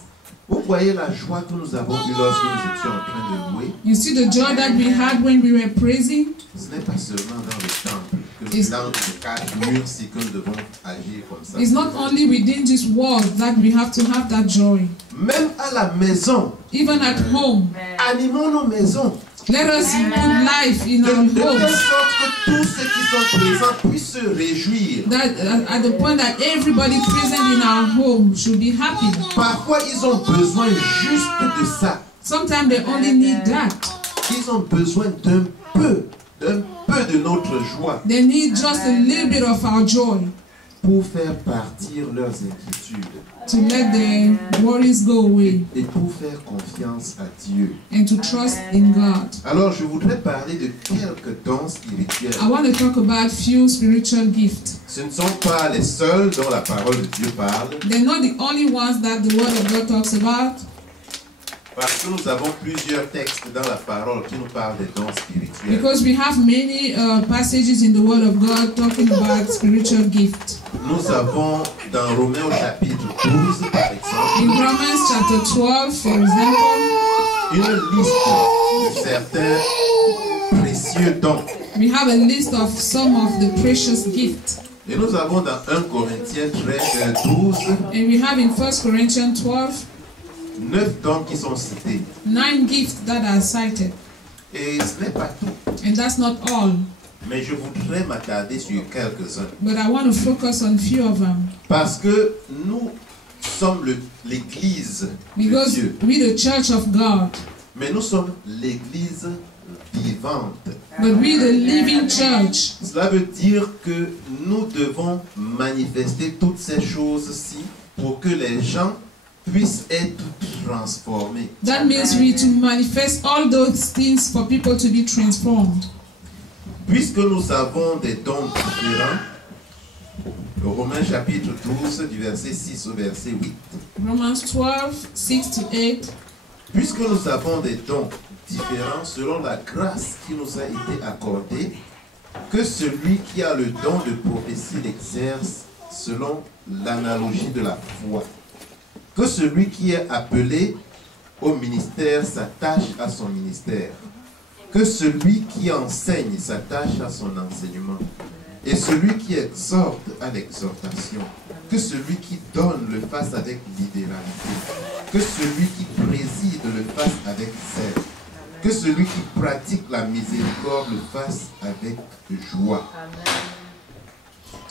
Vous voyez la joie que nous avons eue lorsque nous étions en train de louer. You see the joy that we had when we were praising? Ce n'est pas seulement dans le temple, que It's- dans les quatre murs, si que nous devons agir comme ça. It's not only within this world that we have to have that joy. Même à la maison, Even at home, animons nos maisons. let us put life in De our telle homes. sorte que tous ceux qui sont présents puissent se réjouir. That at the point that everybody present in our home should be happy. Parfois, ils ont besoin juste de ça. Sometimes they only need that. Ils ont besoin d'un peu de notre joie They need just a little bit of our joy pour faire partir leurs inquiétudes to let the worries go away et pour faire confiance à Dieu. and to trust in God. Alors, je voudrais parler de quelques dons spirituels. I want to talk about few spiritual gifts. Ce ne sont pas les seuls dont la parole de Dieu parle, They're not the only ones that the Word of God talks about, parce que nous avons plusieurs textes dans la parole qui nous parlent des dons spirituels. because we have many passages in the Word of God talking about spiritual gifts. Nous avons dans Romains au chapitre 12, par exemple, In Romans chapter 12, for example, une liste de certains précieux dons. we have a list of some of the precious gifts. Et nous avons dans 1 Corinthiens 12, And we have in 1 Corinthians 12, 9 dons qui sont cités. 9 gifts that are cited. Et ce n'est pas tout, And that's not all, mais je voudrais m'attarder sur quelques-uns. but I want to focus on few of them. Parce que nous sommes l'église de Because Dieu, we're the church of God, mais nous sommes l'église vivante. but we're the living church. Cela veut dire que nous devons manifester toutes ces choses-ci pour que les gens puissent être transformés. That means we to manifest all those things for people to be transformed. Puisque nous avons des dons différents, Romains chapitre 12 du verset 6 au verset 8. Romans 12, 6 to 8. Puisque nous avons des dons différents selon la grâce qui nous a été accordée, que celui qui a le don de prophétie l'exerce selon l'analogie de la foi. Que celui qui est appelé au ministère s'attache à son ministère. Que celui qui enseigne s'attache à son enseignement. Et celui qui exhorte à l'exhortation. Que celui qui donne le fasse avec libéralité. Que celui qui préside le fasse avec zèle. Que celui qui pratique la miséricorde le fasse avec joie.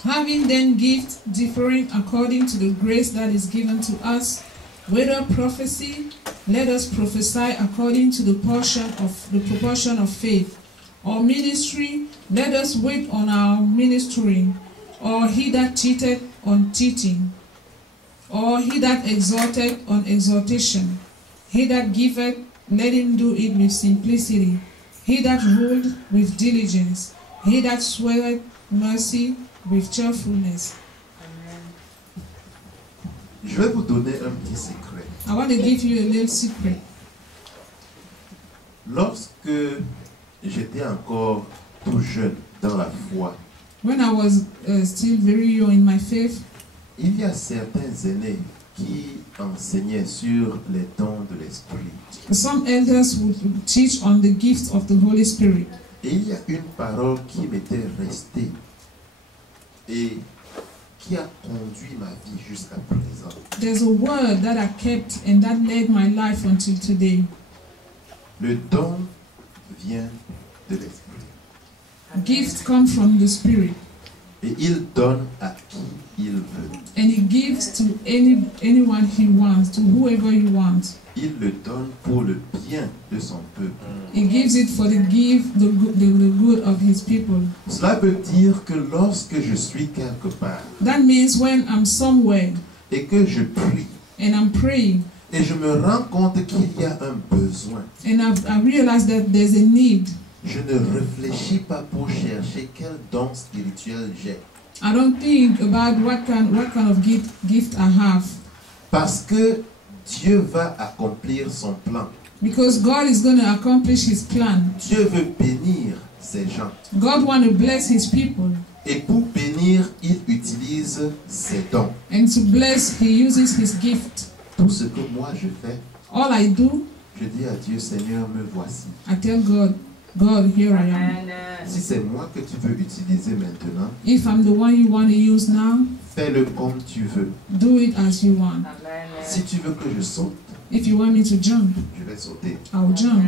Having then gifts differing according to the grace that is given to us, whether prophecy, let us prophesy according to the proportion of faith, or ministry, let us wait on our ministering, or he that cheated on teaching, or he that exhorted on exhortation, he that giveth, let him do it with simplicity, he that ruled with diligence, he that sweareth mercy with cheerfulness. Je vais vous donner un petit secret. I want to give you a little secret. Lorsque j'étais encore tout jeune dans la foi, When I was still very young in my faith, il y a certains aînés qui enseignaient sur les dons de l'esprit. some elders would teach on the gifts of the Holy Spirit. Et il y a une parole qui m'était restée et qui a conduit ma vie jusqu'à présent. There's a word that I kept and that led my life until today. Le don vient de l'esprit. Gifts come from the Spirit. Et il donne à qui il veut. And he gives to anyone he wants, to whoever he wants. Il le donne pour le bien de son peuple. He gives it for the good of his people. Cela veut dire que lorsque je suis quelque part That means when I'm somewhere et que je prie and I'm praying et je me rends compte qu'il y a un besoin, and I realize that there's a need, je ne réfléchis pas pour chercher quel don spirituel j'ai. I don't think about what kind of gift I have, Parce que Dieu va accomplir son plan. because God is going to accomplish his plan. Dieu veut bénir ses gens. God wants to bless his people, Et pour bénir, il utilise ses dons. and to bless he uses his gift. Tout ce que moi je fais, All I do, je dis à Dieu, Seigneur, me voici. I tell God, here I am. Si c'est moi que tu veux utiliser maintenant, If I'm the one you want to use now, fais-le comme tu veux. do it as you want. Si tu veux que je saute, If you want me to jump, je vais sauter. I'll jump.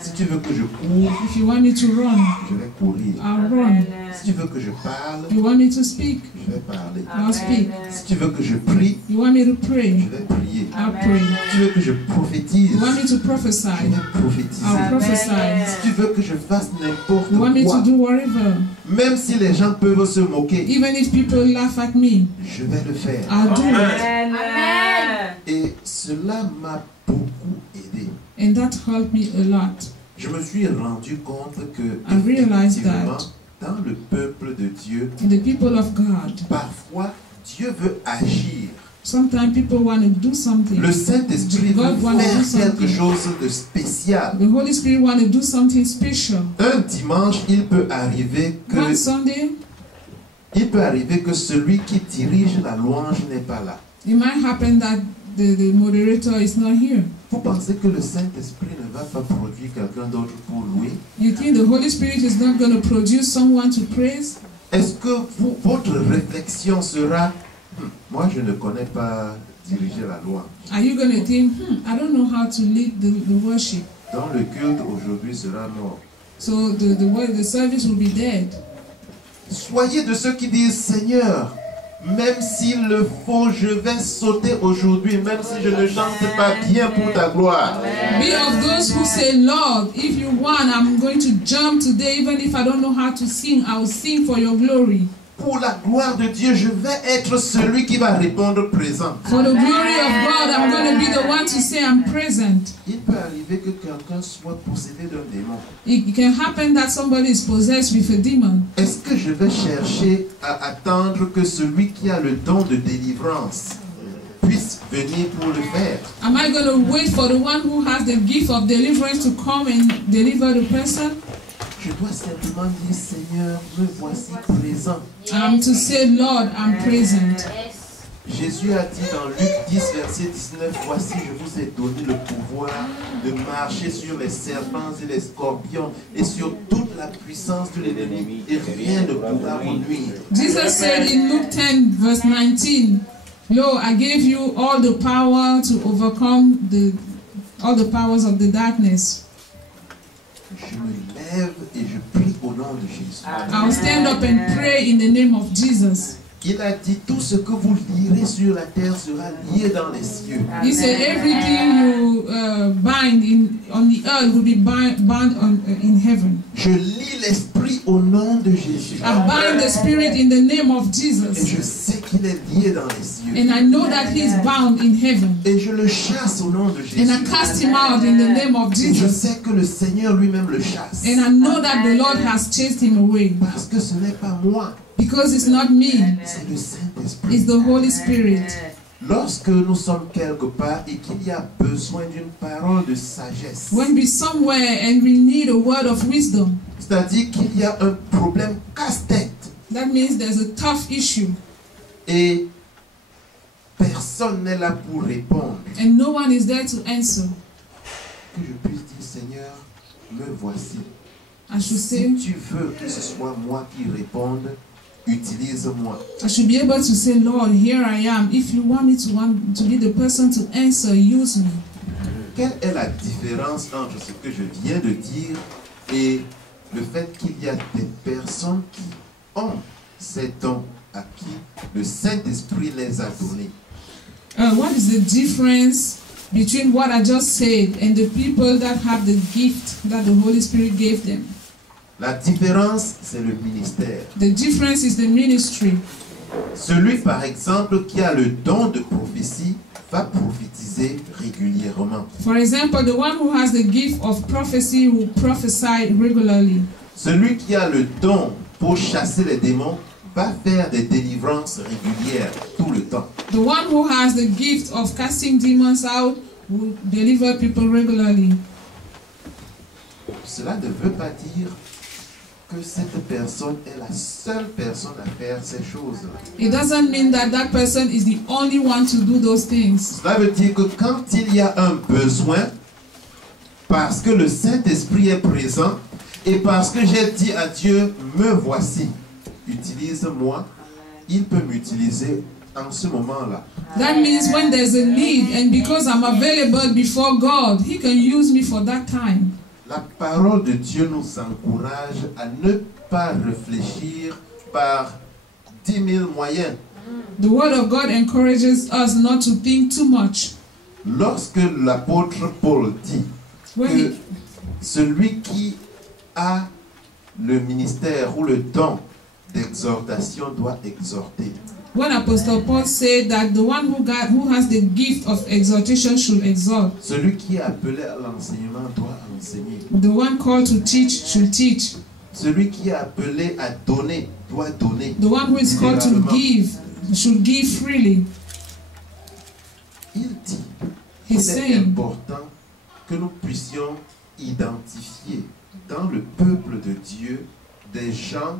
Si tu veux que je cours, If you want me to run, je vais courir. I'll run. Si tu veux que je parle, You want me to speak, je vais parler. I'll speak. Si tu veux que je prie, You want me to je pray, vais prier. I'll pray. Si tu veux que je prophétise, You want me to je prophesy, vais prophétiser. I'll prophesy. Si tu veux que je fasse n'importe You want me to quoi, do whatever, même si les gens peuvent se moquer, even if people laugh at me, je vais le faire. I'll do it. Amen. Et cela m'a beaucoup aidé. And that helped me a lot. Je me suis rendu compte que I realized effectivement, that dans le peuple de Dieu, in the people of God, parfois Dieu veut agir. sometimes people want to do something. Le Saint-Esprit God veut wants to do faire quelque something. chose de spécial. The Holy Spirit want to do something special. Un dimanche, il peut arriver One que Sunday, celui qui dirige la louange n'est pas là. it might happen that the moderator is not here. Vous pensez que le Saint-Esprit ne va pas produire quelqu'un d'autre pour louer? You think the Holy Spirit is not going to produce someone to praise? Est-ce que votre réflexion sera moi je ne connais pas diriger la louange. Are you going to think, I don't know how to lead the worship? Donc le culte aujourd'hui sera mort. So the service will be dead. Soyez de ceux qui disent, Seigneur, même s'il le faut, je vais sauter aujourd'hui, même si je ne chante pas bien pour ta gloire. Be of those who say, Lord, if you want, I'm going to jump today, even if I don't know how to sing, I will sing for your glory. Pour la gloire de Dieu, je vais être celui qui va répondre présent. For the glory of God, I'm going to be the one to say I'm present. Il peut arriver que quelqu'un soit possédé d'un démon. It can happen that somebody is possessed with a demon. Est-ce que je vais chercher à attendre que celui qui a le don de délivrance puisse venir pour le faire? Am I going to wait for the one who has the gift of deliverance to come and deliver the person? Je dois simplement dire, Seigneur, me voici présent. To say, Lord, I'm present. Jésus a dit dans Luc 10, verset 19, voici, je vous ai donné le pouvoir de marcher sur les serpents et les scorpions et sur toute la puissance de l'ennemi, et rien ne pourra vous nuire. Jesus said in Luke 10, verse 19, Lo, I gave you all the power to overcome all the powers of the darkness. Je me lève et je prie au nom de Jésus. I'll stand up and pray in the name of Jesus. Il a dit, tout ce que vous lirez sur la terre sera lié dans les cieux. He said, everything you bind on the earth will be bound in heaven. Je lis l'esprit au nom de Jésus. I bind the spirit in the name of Et Jesus. je sais qu'il est lié dans les cieux. And I know that he is bound in heaven. Et je le chasse au nom de Jésus. And I cast him out in the name of Et je Jesus. sais que le Seigneur lui-même le chasse. And I know that the Lord has chased him away. Parce que ce n'est pas moi, Because it's not me, c'est le Saint-Esprit. it's the Holy Spirit. Lorsque nous sommes quelque part et qu'il y a besoin d'une parole de sagesse, When we're somewhere and we need a word of wisdom, c'est-à-dire qu'il y a un problème casse-tête that means there's a tough issue et personne n'est là pour répondre, and no one is there to answer. que je puisse dire, Seigneur, me voici. I should Si say, tu veux que ce soit moi qui réponde, utilise-moi. I should be able to say, Lord, here I am. If you want me to be the person to answer, use me. Quelle est la différence entre ce que je viens de dire et le fait qu'il y a des personnes qui ont ces dons à qui le Saint-Esprit les a donnés? What is the difference between what I just said and the people that have the gift that the Holy Spirit gave them? La différence, c'est le ministère. The difference is the ministry. Celui, par exemple, qui a le don de prophétie va prophétiser régulièrement. For example, the one who has the gift of prophecy will prophesy regularly. Celui qui a le don pour chasser les démons va faire des délivrances régulières tout le temps. The one who has the gift of casting demons out will deliver people regularly. Cela ne veut pas dire que cette personne est la seule personne à faire ces choses-là. It doesn't mean that that person is the only one to do those things. Cela veut dire que quand il y a un besoin, parce que le Saint-Esprit est présent et parce que j'ai dit à Dieu, me voici, utilise-moi, il peut m'utiliser en ce moment-là. That means when there's a need and because I'm available before God, He can use me for that time. La parole de Dieu nous encourage à ne pas réfléchir par 10 000 moyens. The Word of God encourages us not to think too much. Lorsque l'apôtre Paul dit When que he, celui qui a le ministère ou le don d'exhortation doit exhorter. when Apostle Paul said that the one who has the gift of exhortation should exhort, Celui qui est appelé à l'enseignement doit enseigner. the one called to teach should teach, Celui qui est appelé à donner doit donner. the one who is called to Libéralement. give should give freely. Il dit He's qu'il est saying important que nous puissions identifier dans le peuple de Dieu des gens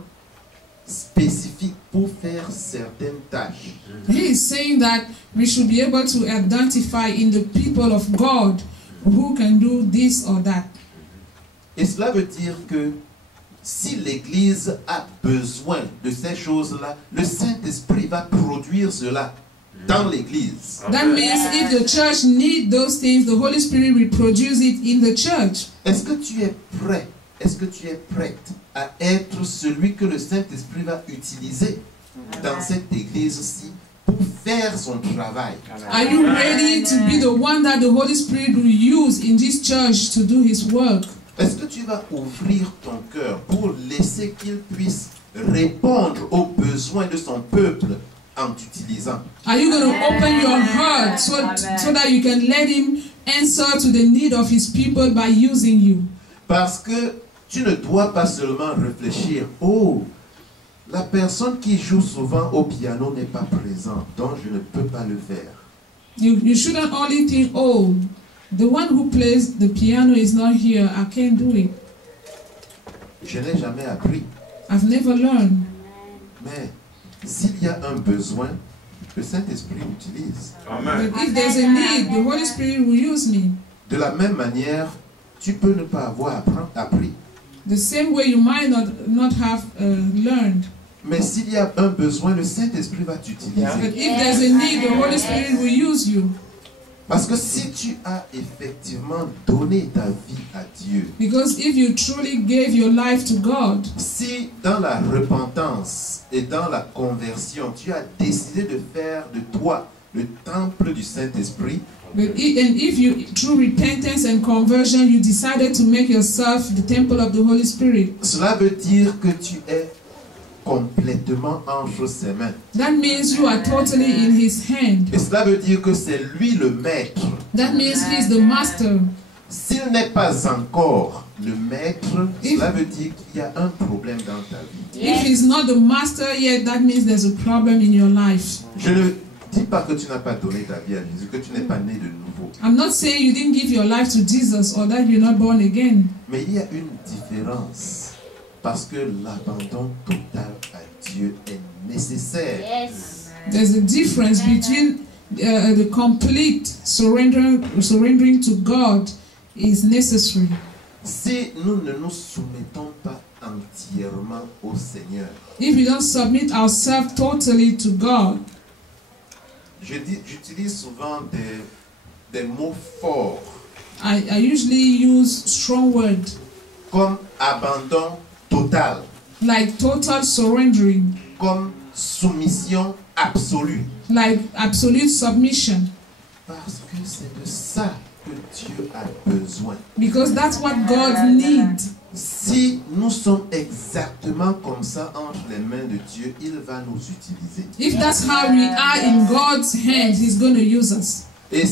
spécifiques pour faire certaines tâches. he is saying that we should be able to identify in the people of God who can do this or that. Et cela veut dire que si l'Église a besoin de ces choses-là, le Saint-Esprit va produire cela dans l'Église. That means if the church needs those things, the Holy Spirit will produce it in the church. Est-ce que tu es prêt? Est-ce que tu es prête à être celui que le Saint-Esprit va utiliser dans cette Église-ci pour faire son travail? Are you ready to be the one that the Holy Spirit will use in this church to do His work? Est-ce que tu vas ouvrir ton cœur pour laisser qu'il puisse répondre aux besoins de son peuple en t'utilisant? Are you going to open your heart so that you can let Him answer to the need of His people by using you? Parce que tu ne dois pas seulement réfléchir, oh, la personne qui joue souvent au piano n'est pas présente, donc je ne peux pas le faire. You shouldn't only think, oh, the one who plays the piano is not here, I can't do it. Je n'ai jamais appris. I've never learned. Mais s'il y a un besoin, le Saint-Esprit utilise. But if there's a need, the Holy Spirit will use me. De la même manière, tu peux ne pas avoir appris. The same way you might not have learned. Mais s'il y a un besoin, le Saint-Esprit va t'utiliser. But if there's a need, the Holy Spirit will use you. Parce que si tu as effectivement donné ta vie à Dieu, Because if you truly gave your life to God, si dans la repentance et dans la conversion, tu as décidé de faire de toi le temple du Saint-Esprit, and if you, through repentance and conversion, you decided to make yourself the temple of the Holy Spirit, cela veut dire que tu es complètement entre ses mains. that means you are totally in His hand. Et cela veut dire que c'est lui le maître. That means He's the master. S'il n'est pas encore le maître, cela veut dire qu'il y a un problème dans ta vie. If He's not the master yet, that means there's a problem in your life. Je ne dis pas que tu n'as pas donné ta vie à Jésus, que tu n'es pas né de nouveau. I'm not saying you didn't give your life to Jesus or that you're not born again. Mais il y a une différence. Parce que l'abandon total à Dieu est nécessaire. There's a difference between the complete surrendering to God is necessary. Si nous ne nous soumettons pas entièrement au Seigneur, If we don't submit ourselves totally to God, j'utilise souvent des mots forts I usually use strong words comme abandon total. like total surrendering, comme soumission absolue. like absolute submission, Parce que c'est de ça que Dieu a besoin. because that's what God needs. Si nous sommes exactement comme ça entre les mains de Dieu, il va nous utiliser. If that's how we are in God's hands, He's going to use us. Et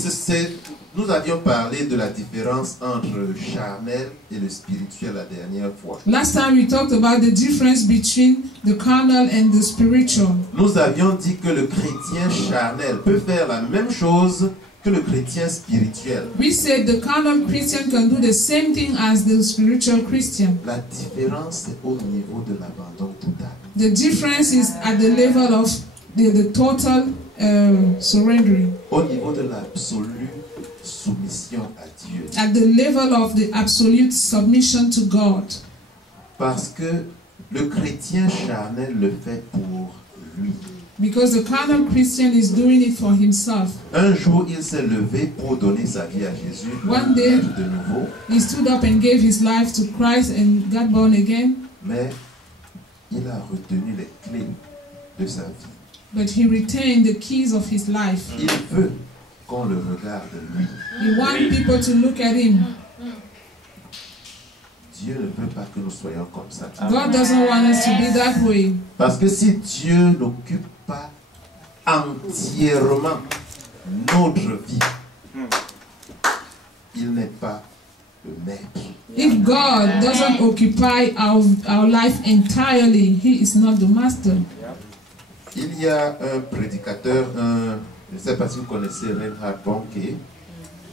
nous avions parlé de la différence entre le charnel et le spirituel la dernière fois. Last time we talked about the difference between the carnal and the spiritual. Nous avions dit que le chrétien charnel peut faire la même chose que le chrétien spirituel. We said the carnal Christian can do the same thing as the spiritual Christian. La différence est au niveau de l'abandon total. The difference is at the level of the total surrendering, Au niveau de l'absolue soumission à Dieu. at the level of the absolute submission to God. Parce que le chrétien charnel le fait pour lui. Because the carnal Christian is doing it for himself. Un jour, il s'est levé pour donner sa vie à Jésus. One day, de nouveau. he stood up and gave his life to Christ and got born again. Mais il a retenu les clés de sa vie. But he retained the keys of his life. Il veut qu'on le regarde lui. He wants people to look at him. Dieu ne veut pas que nous soyons comme ça. God doesn't want us to be that way. Parce que si Dieu n'occupe pas entièrement notre vie, il n'est pas le maître. If God doesn't occupy our life entirely, He is not the master. Il y a un prédicateur, je ne sais pas si vous connaissez Reinhard Bonnke.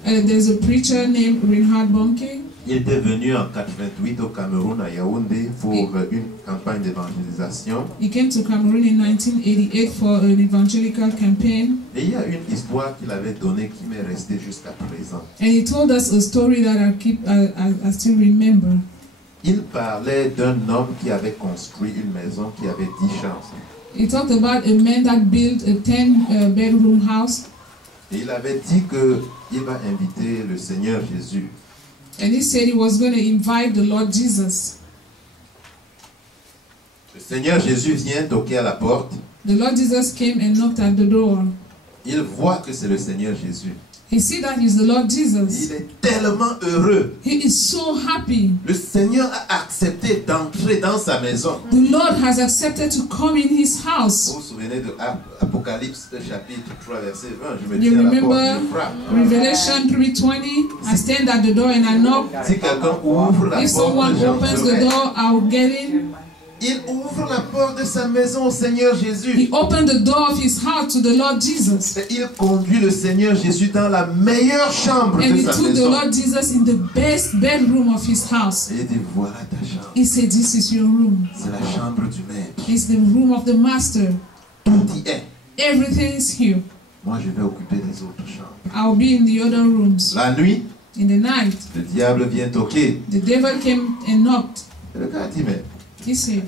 There's a preacher named Reinhard Bonnke. Il était venu en 88 au Cameroun, à Yaoundé, pour une campagne d'évangélisation. He came to Cameroon in 1988 for an evangelical campaign. Et il y a une histoire qu'il avait donnée qui m'est restée jusqu'à présent. And he told us a story that I still remember. Il parlait d'un homme qui avait construit une maison qui avait 10 chambres. He talked about a man that built a 10-bedroom house. Et il avait dit qu'il va inviter le Seigneur Jésus. And he said he was going to invite the Lord Jesus. Le Seigneur Jésus vient toquer à la porte. The Lord Jesus came and knocked at the door. Il voit que c'est le Seigneur Jésus. He see that he's the Lord Jesus. Il est tellement heureux. He is so happy. Le Seigneur a accepté d'entrer dans sa maison. The Lord has accepted to come in his Vous house. vous souvenez de Apocalypse chapitre 3 verset 20. Je me You tiens à la remember porte, je frappe. Revelation 3:20? I stand at the door and I knock. Si quelqu'un ouvre la If porte, someone opens the j'entrerai. door, I'll get in. Il ouvre la porte de sa maison au Seigneur Jésus. He opened the door of his heart to the Lord Jesus. Et il conduit le Seigneur Jésus dans la meilleure chambre And de he sa took the maison. Lord Jesus in the best bedroom of his house. Et il dit, voilà ta chambre. He said, this is your room. C'est la chambre du maître. It's the room of the master. Tout y est. Everything is here. Moi, je vais occuper les autres chambres. I'll be in the other rooms. La nuit, In the night, le diable vient toquer. the devil came and knocked. Et le gars dit, mais He said,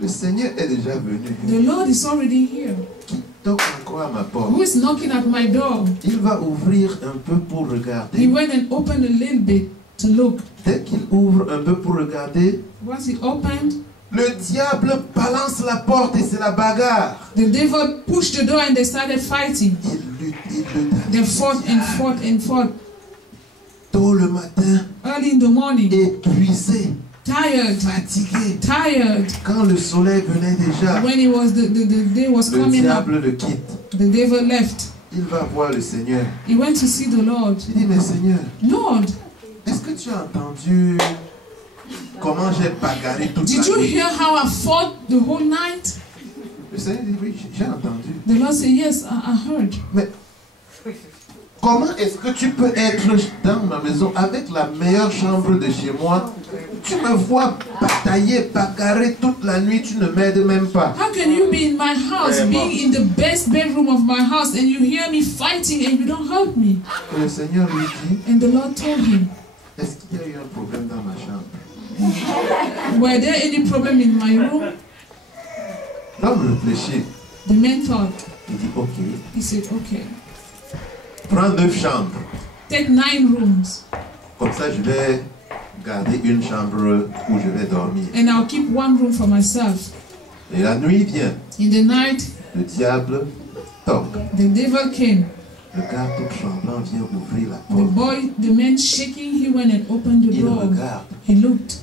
le Seigneur est déjà venu. the Lord is already here. Qui toque encore à ma porte? Who is knocking at my door? Il va ouvrir un peu pour He regarder. went and opened a little bit to look. Dès qu'il ouvre un peu pour regarder, Once he opened, le diable balance la porte et c'est la bagarre. the devil pushed the door and they started fighting. Il lutte. They fought and fought and fought. Tôt le matin, Early in the morning, épuisé, tired, fatigué. Quand le soleil venait déjà, when it was the day was le coming up, diable le quitte. the devil left. Il va voir le Seigneur. He went to see the Lord. Il dit, mais Seigneur, Lord, est-ce que tu as entendu comment j'ai bagarré toute did la you nuit? hear how I fought the whole night? Le Seigneur dit, oui, j'ai entendu. The Lord said, yes, I heard. Mais comment est-ce que tu peux être dans ma maison avec la meilleure chambre de chez moi? Tu me vois batailler, bagarrer toute la nuit, tu ne m'aides même pas. How can you be in my house, being in the best bedroom of my house, and you hear me fighting and you don't help me? Et le Seigneur lui dit, And the Lord told him, est-ce qu'il y a eu un problème dans ma chambre? were there any problem in my room? L'homme réfléchit. The man thought. Il dit, ok, He said, okay, prends 9 chambres. take 9 rooms. Comme ça, je vais garder une chambre où je vais dormir. and I'll keep one room for myself. Et la nuit vient, In the night, le diable toque. the devil came. Le gars tout tremblant vient ouvrir la The porte. boy, the man shaking, he went and opened the Il door. regarde. He looked.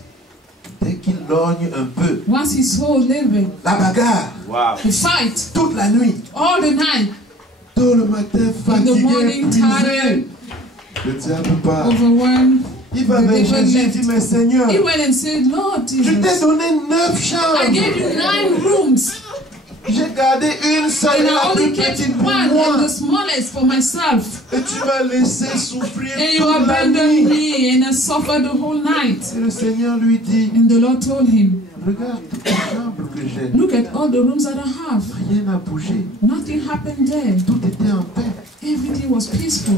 Dès qu'il lorgne un peu, Once he saw a little bit, la bagarre, the fight, toute la nuit, all the night, tôt le matin, in the fatigué, morning, tired, épuisé. Le diable part. overwhelmed. Il va The vers devil Jésus et left. dit, mais Seigneur, He went and said, Lord je t'ai Jesus, donné 9 I chambres. gave you 9 rooms, J'ai gardé une seule, and I la only plus kept petite pour one, moi. and the smallest for myself. Et tu m'as laissé souffrir And you toute la abandoned nuit. me, and I suffered the whole night. Et le Seigneur lui dit, And the Lord told him, regarde toutes les chambres que j'ai. look at all the rooms that I have. Rien n'a bougé. Nothing happened there. Tout était en paix. Everything was peaceful.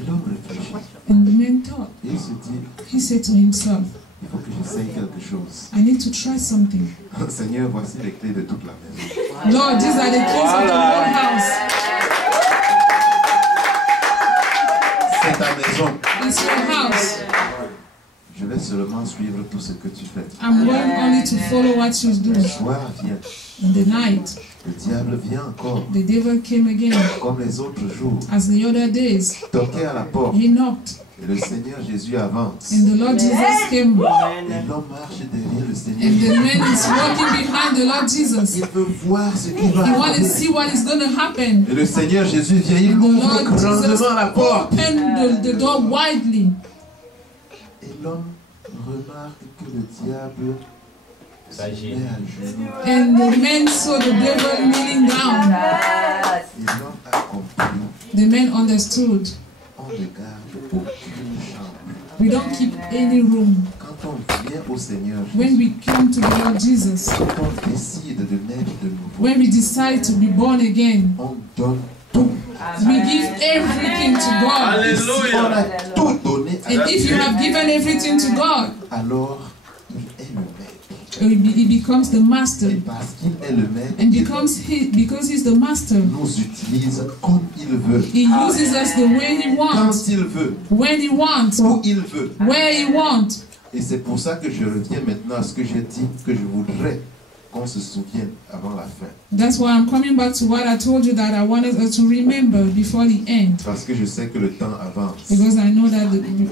Et l'homme réfléchit. And the man thought, Et il se dit, he said to himself, il faut que j'essaye quelque chose. I need to try something. Seigneur, voici les clés de toute la maison. Lord, these are the keys of the whole house. C'est ta maison. It's your house. Je vais seulement suivre tout ce que tu fais. I'm going only to follow what you do. Le soir vient. In the night, Le diable vient encore, the devil came again. comme les autres jours. As the other days, Toquait à la porte. he knocked. Et le Seigneur Jésus avance. And the Lord Jesus came. Et l'homme marche derrière le Seigneur. And the man is walking behind the Lord Jesus. Il veut voir ce qui va He wanted to arriver. see what is going to happen. Et le Seigneur Jésus vient, il And the ouvre Lord Jesus grandement la porte. opened the door widely. Et l'homme remarque que le diable se met à genoux. And the man saw the devil kneeling down. Et l'homme a compris. The man understood. On ne garde aucune chambre. We don't keep any room. Quand on vient au Seigneur When Jésus, we come to the Lord Jesus, quand on décide de naître de nouveau, when we decide to be born again, on donne tout. we give everything to God. Et si on a tout donné à And if you Dieu, have given everything to God, alors il est le maître. he becomes the master. Et parce qu'il est le maître, And il because he's the master, nous utilise comme il veut, he uses us the way he quand wants, il veut, when he wants, où il veut. where he wants. Et c'est pour ça que je reviens maintenant à ce que j'ai dit, que je voudrais qu'on se souvienne avant la fin. That's why I'm coming back to what I told you that I wanted us to remember before the end. Parce que je sais que le temps avance. Because I know that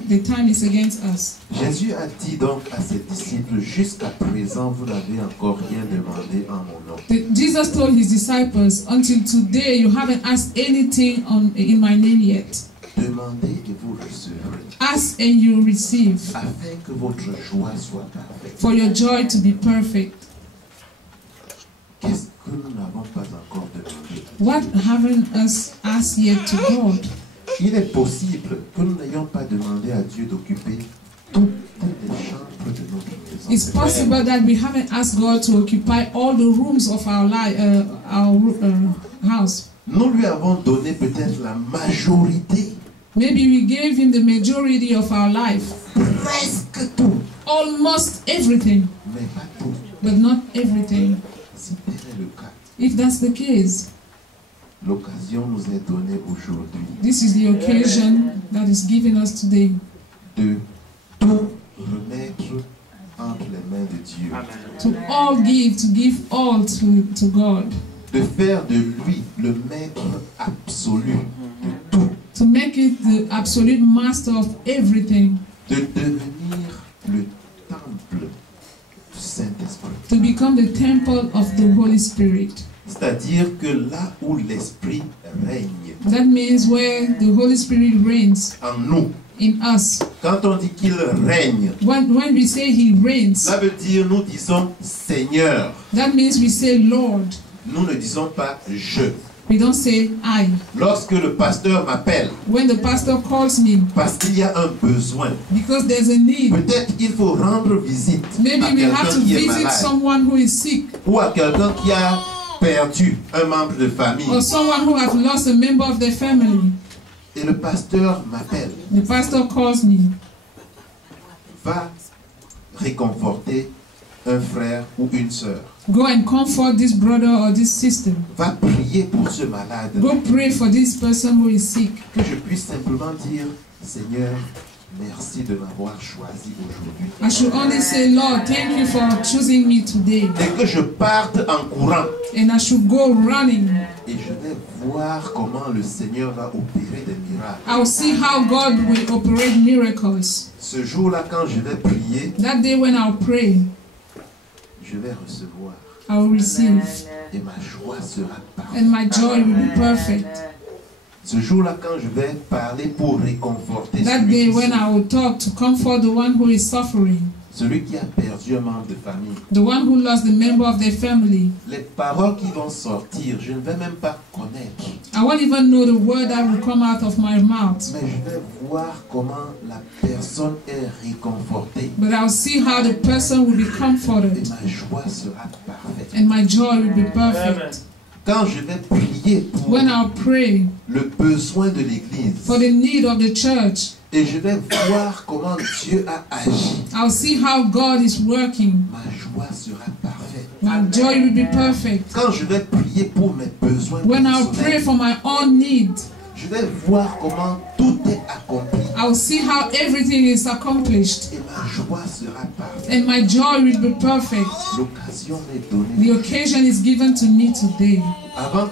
the time is against us. Jésus a dit donc à ses disciples, jusqu'à présent, vous n'avez encore rien demandé en mon nom. Jesus told his disciples, until today you haven't asked anything in my name yet. Demandez et vous recevrez, Ask and you receive, afin que votre joie soit parfaite. for your joy to be perfect. Qu'est-ce que nous n'avons pas encore demandé? What haven't us asked yet to God? Il est possible que nous n'ayons pas demandé à Dieu d'occuper toutes les chambres de notre maison. It's possible that we haven't asked God to occupy all the rooms of our house. Nous lui avons donné peut-être la majorité, Maybe we gave him the majority of our life, presque tout, almost everything, mais pas tout. but not everything. Si tel est le cas, If that's the case, l'occasion nous est donnée aujourd'hui this is the occasion that is given us today de tout remettre entre les mains de Dieu. to give all to God, De faire de lui le maître absolu de tout. to make it the absolute master of everything, De devenir le temple du Saint-Esprit. to become the temple of the Holy Spirit. C'est-à-dire que là où l'Esprit règne That means where the Holy Spirit reigns en nous, in us. quand on dit qu'il règne, When we say he reigns, ça veut dire nous disons Seigneur. that means we say Lord. Nous ne disons pas je. We don't say I. Lorsque le pasteur m'appelle, When the pastor calls me, parce qu'il y a un besoin, because there's a need, peut-être il faut rendre visite maybe à we have quelqu'un to qui est visit malade someone who is sick, ou à quelqu'un qui a perdu un membre de famille. or someone who has lost a member of their family. Et le pasteur m'appelle, The pastor calls me. va réconforter un frère ou une sœur. Go and comfort this brother or this sister. Va prier pour ce malade. Go pray for this person who is sick. Que je puisse simplement dire, Seigneur, merci de m'avoir choisi aujourd'hui. I should only say, Lord, thank you for choosing me today. Et que je parte en courant. And I should go running. Et je vais voir comment le Seigneur va opérer des miracles. I'll see how God will operate miracles. Ce jour-là, quand je vais prier, That day when I'll pray, je vais recevoir. I'll receive. Et ma joie sera parfaite. And my joy will be perfect. Ce jour-là, quand je vais parler pour réconforter That celui day qui when souffre, I will talk to comfort the one who is suffering, celui qui a perdu un membre de famille, the one who lost the member of their family, les paroles qui vont sortir, je ne vais même pas connaître. I won't even know the word that will come out of my mouth. Mais je vais voir comment la personne est réconfortée. But I'll see how the person will be Et comforted. ma joie sera parfaite. And my joy will be perfect. Quand je vais prier pour When I'll pray le besoin de l'Église, for the need of the church, et je vais voir comment Dieu a agi, I'll see how God is working. ma joie sera parfaite. My joy will be perfect. Quand je vais prier pour mes besoins When I'll pray personnels, for my own need, je vais voir comment tout est accompli. I'll see how everything is accomplished. Et ma joie sera parfaite. And my joy will be perfect. L'occasion m'est donnée. The occasion is given to me today. Avant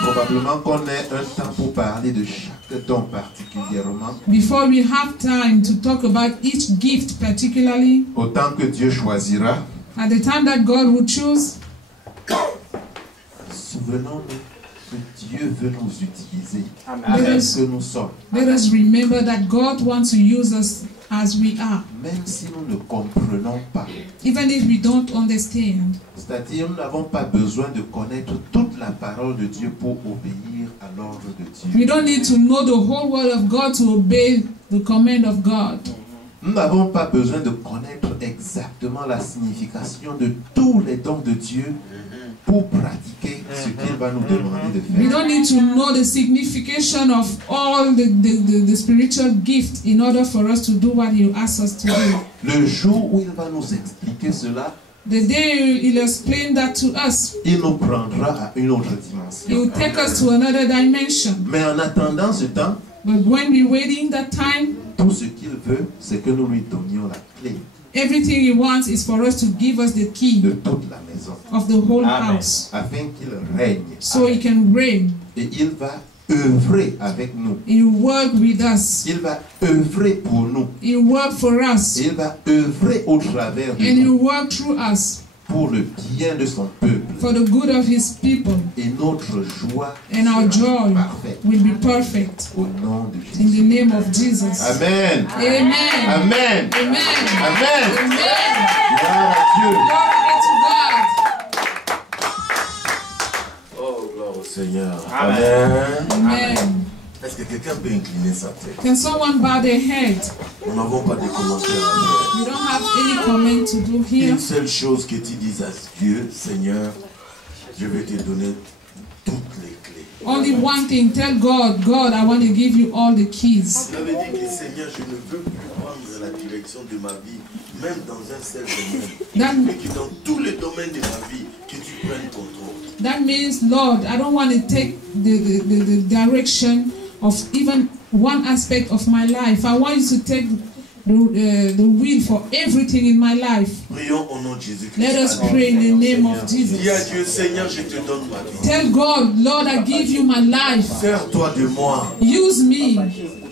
probablement qu'on ait un temps pour parler de chaque don particulièrement, Before we have time to talk about each gift particularly, autant que Dieu choisira, at the time that God will choose, souvenons-nous que Dieu veut nous utiliser Let tel us, que nous sommes. let us remember that God wants to use us as we are, Même si nous ne comprenons pas. even if we don't understand. C'est-à-dire, nous n'avons pas besoin de connaître toute la parole de Dieu pour obéir à l'ordre de Dieu. We don't need to know the whole word of God to obey the command of God. Nous n'avons pas besoin de connaître exactement la signification de tous les dons de Dieu pour pratiquer ce qu'il va nous demander de We faire. don't need to know the signification of all the spiritual gift in order for us to do what He asks us to do. Le jour où il va nous expliquer cela, The day He'll explain that to us, il nous prendra à une autre He dimension. will take us to another dimension. Mais en attendant ce temps, But when we're waiting that time, tout ce qu'il veut, c'est que nous lui donnions la clé everything He wants is for us to give us the key de toute la maison, of the whole Amen. house, afin qu'il règne. so He can reign. Et il va œuvrer avec nous. He'll work with us. Il va œuvrer pour nous. He'll work for us. Et il va œuvrer au travers de And nous He'll work through us pour le bien de son peuple. for the good of His people. Et notre joie And our sera joy parfaite will be perfect. au nom de In the Jésus. name of Jesus. Amen. Amen. Amen. Amen. Amen. Amen. Gloire à Dieu. Glory Oh, gloire au Seigneur. Amen. to God. Amen. Est-ce que quelqu'un peut incliner sa tête? Can someone bow their head? Nous n'avons pas de commentaires à faire. We don't have any comment to do here. Une seule chose que tu dises à Dieu, Seigneur, je vais te donner toutes les clés. Only one thing. Tell God, God, I want to give you all the keys. Ça veut dire que Seigneur, je ne veux plus prendre la direction de ma vie, même dans un seul domaine. Mais que dans tous les domaines de ma vie, que tu prennes contrôle. That means, Lord, I don't want to take the direction of even one aspect of my life. I want you to take the wheel for everything in my life. Prions au nom de Jésus-Christ. Let us pray in the name of Jesus. Dis à Dieu, Seigneur, je te donne ma vie. Tell God, Lord, I give you my life. Sers-toi de moi. Use me.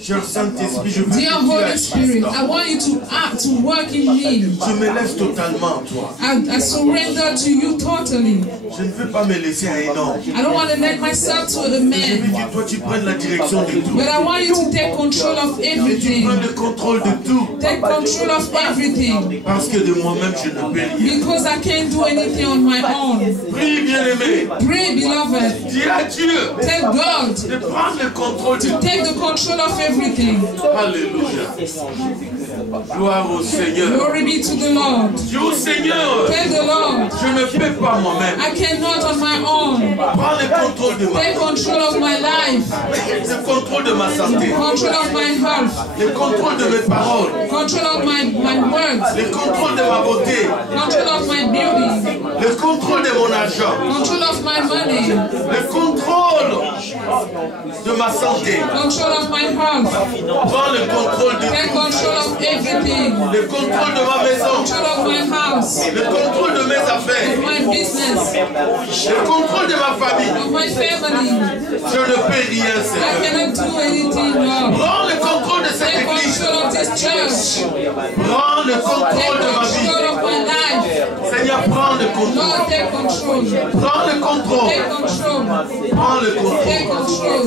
Cher Saint-Esprit, je veux Dear que tu Holy agisses Spirit, dans I moi. want you to act, to work in me. Je me laisse totalement à toi. I surrender to you totally. Je ne veux pas me laisser à un homme. I don't want to let myself to a Je veux man, que toi tu prennes la direction de tout. but I want you to take control of Que tu everything. prennes le contrôle de tout. Take control of everything. Parce que de moi-même je ne peux rien. Because I can't do anything on my own. Prie bien-aimé. Pray, beloved. Dis à Dieu Tell God de prendre le contrôle de to tout. take the control of everything. Alléluia. Gloire au Seigneur. Glory be to the Lord. Dis au Seigneur, Tell the Lord, je ne peux pas moi-même. I cannot on my own. Prends le contrôle de ma Take control of my life. Le contrôle de ma santé. Control of my health. Le contrôle de mes paroles. Control of my words. Le contrôle de ma beauté. Control of my beauty. Le contrôle de mon argent. Control of my money. Le contrôle de ma santé. Control of my health. Prends le contrôle de Take control of everything. le contrôle de ma maison. Control of my house. Le contrôle de mes affaires. Of my business. Le contrôle de ma famille. Of my family. Je ne peux rien, I Seigneur. cannot do anything, Lord. Prends le contrôle de cette Take église. control of this church. Prends le Take contrôle de ma vie. control of my life. Seigneur, prends le contrôle. Lord, take control. Prends le contrôle. Take control. Prends le Take contrôle. control.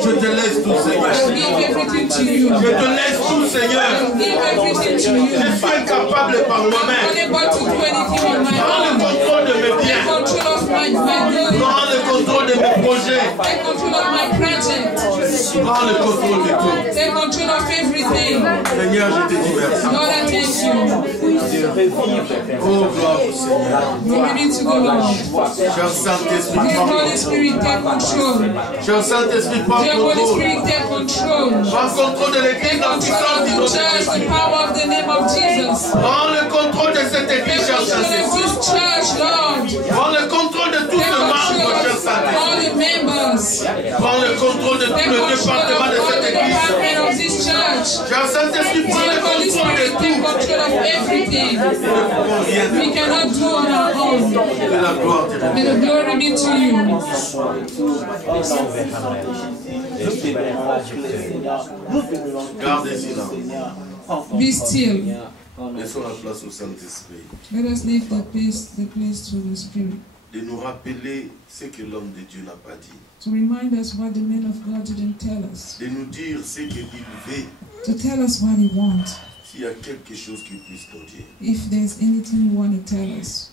Je te laisse tout, I'll Seigneur. give everything to you. Je te laisse tout, Seigneur. I'll give everything to you. Je suis incapable par I'm moi-même. unable to do anything on my Prends le own. contrôle de mes Take biens. control of my good. Prends le contrôle de mes projets. Take control of my project. Prends le contrôle de tout. Take control of everything. Seigneur, je te dis merci. Lord, I thank you. Oh, gloire au Seigneur. Glory be to the Lord. Cher Saint-Esprit, Dear prends Holy Spirit, take control. Cher Saint-Esprit, prends Dear Holy contrôle. Spirit, take control. Prends contrôle de l'église Take dans control of du the nom de church, the Jésus. power of the name of Jesus. Prends le contrôle de cette Take église, cher control of Saint-Esprit. this church, Lord. Prends le contrôle de tout Take le membre, control cher of Saint-Esprit. all the members. Prends le contrôle de tout Take le control of département de all cette the église. department of this church. Cher Saint-Esprit, prends Dear le Holy contrôle de Spirit, take tout. control of everything. Rien We de cannot do on our own. que la gloire te May the glory be to you. Gardez silence. Be still. Laissons la place au Saint-Esprit Let us leave the place to the Spirit. de nous rappeler ce que l'homme de Dieu n'a pas dit. To remind us what the man of God didn't tell us. De nous dire ce qu'il veut. To tell us what he wants. S'il y a quelque chose qu'il puisse nous dire. If there's anything you want to tell us.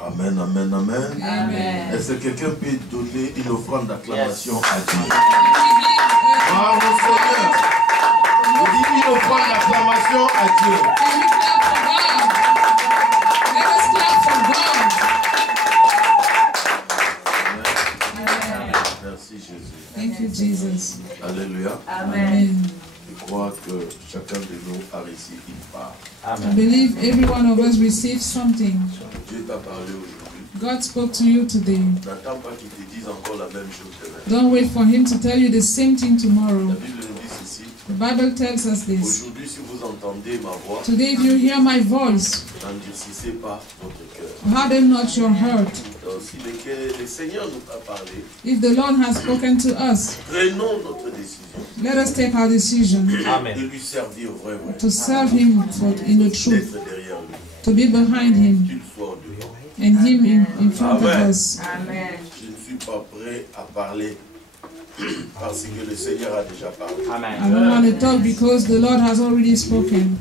Amen, amen, amen. Amen. Est-ce que quelqu'un peut donner une offrande d'acclamation à Dieu? Bravo Seigneur. Je dis une offrande d'acclamation à Dieu. Can we clap for God? Let us clap for God. Merci Jésus. Thank you, Jesus. Alléluia. Amen. Je crois que chacun de nous a reçu une part. I believe every one of us received something. Dieu t'a parlé aujourd'hui. God spoke to you today. N'attends pas qu'il te dise encore la même chose demain. Don't wait for him to tell you the same thing La tomorrow. Bible nous dit ceci. The Bible tells us this. Aujourd'hui, si vous entendez ma voix, Today, if you hear my voice, n'endurcissez pas votre cœur. harden not your heart. Donc, si le Seigneur nous a parlé, If the Lord has spoken to us, prenons notre décision let us take our decision de lui servir vrai, to serve him in the truth, d'être derrière lui, to be behind him qu'il soit au devant. and him in front of Amen. us. Je ne suis pas prêt à parler parce que le Seigneur a déjà parlé. I don't want to talk because the Lord has already spoken.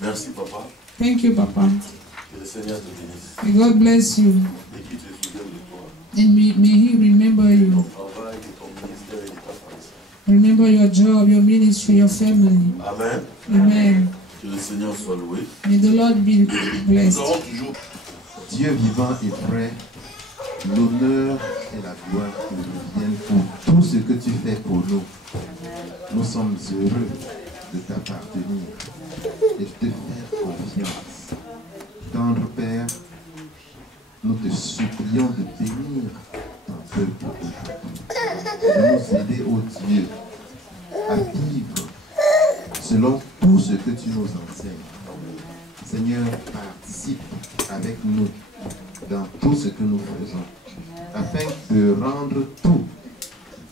Merci papa. Thank you, Papa. Que le Seigneur te bénisse May God bless you et qu'il te souvienne de toi, and may he remember de you. ton travail, de ton ministère et de ta famille. Remember your job, your ministry, your family. Amen. Amen. Que le Seigneur soit loué. May the Lord be Nous blessed. aurons toujours Dieu vivant et vrai, l'honneur et la gloire te reviennent pour tout ce que tu fais pour nous. Nous sommes heureux de t'appartenir et de te faire confiance. Tendre Père, nous te supplions de bénir ton peuple aujourd'hui, de nous aider, ô Dieu, à vivre selon tout ce que tu nous enseignes. Seigneur, participe avec nous dans tout ce que nous faisons, afin de rendre tout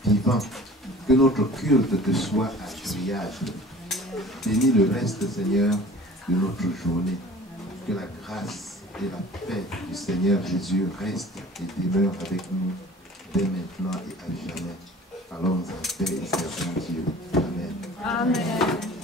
vivant, que notre culte te soit agréable. Bénis le reste, Seigneur, de notre journée. Que la grâce et la paix du Seigneur Jésus restent et demeurent avec nous dès maintenant et à jamais. Allons en paix et servons Dieu. Amen. Amen.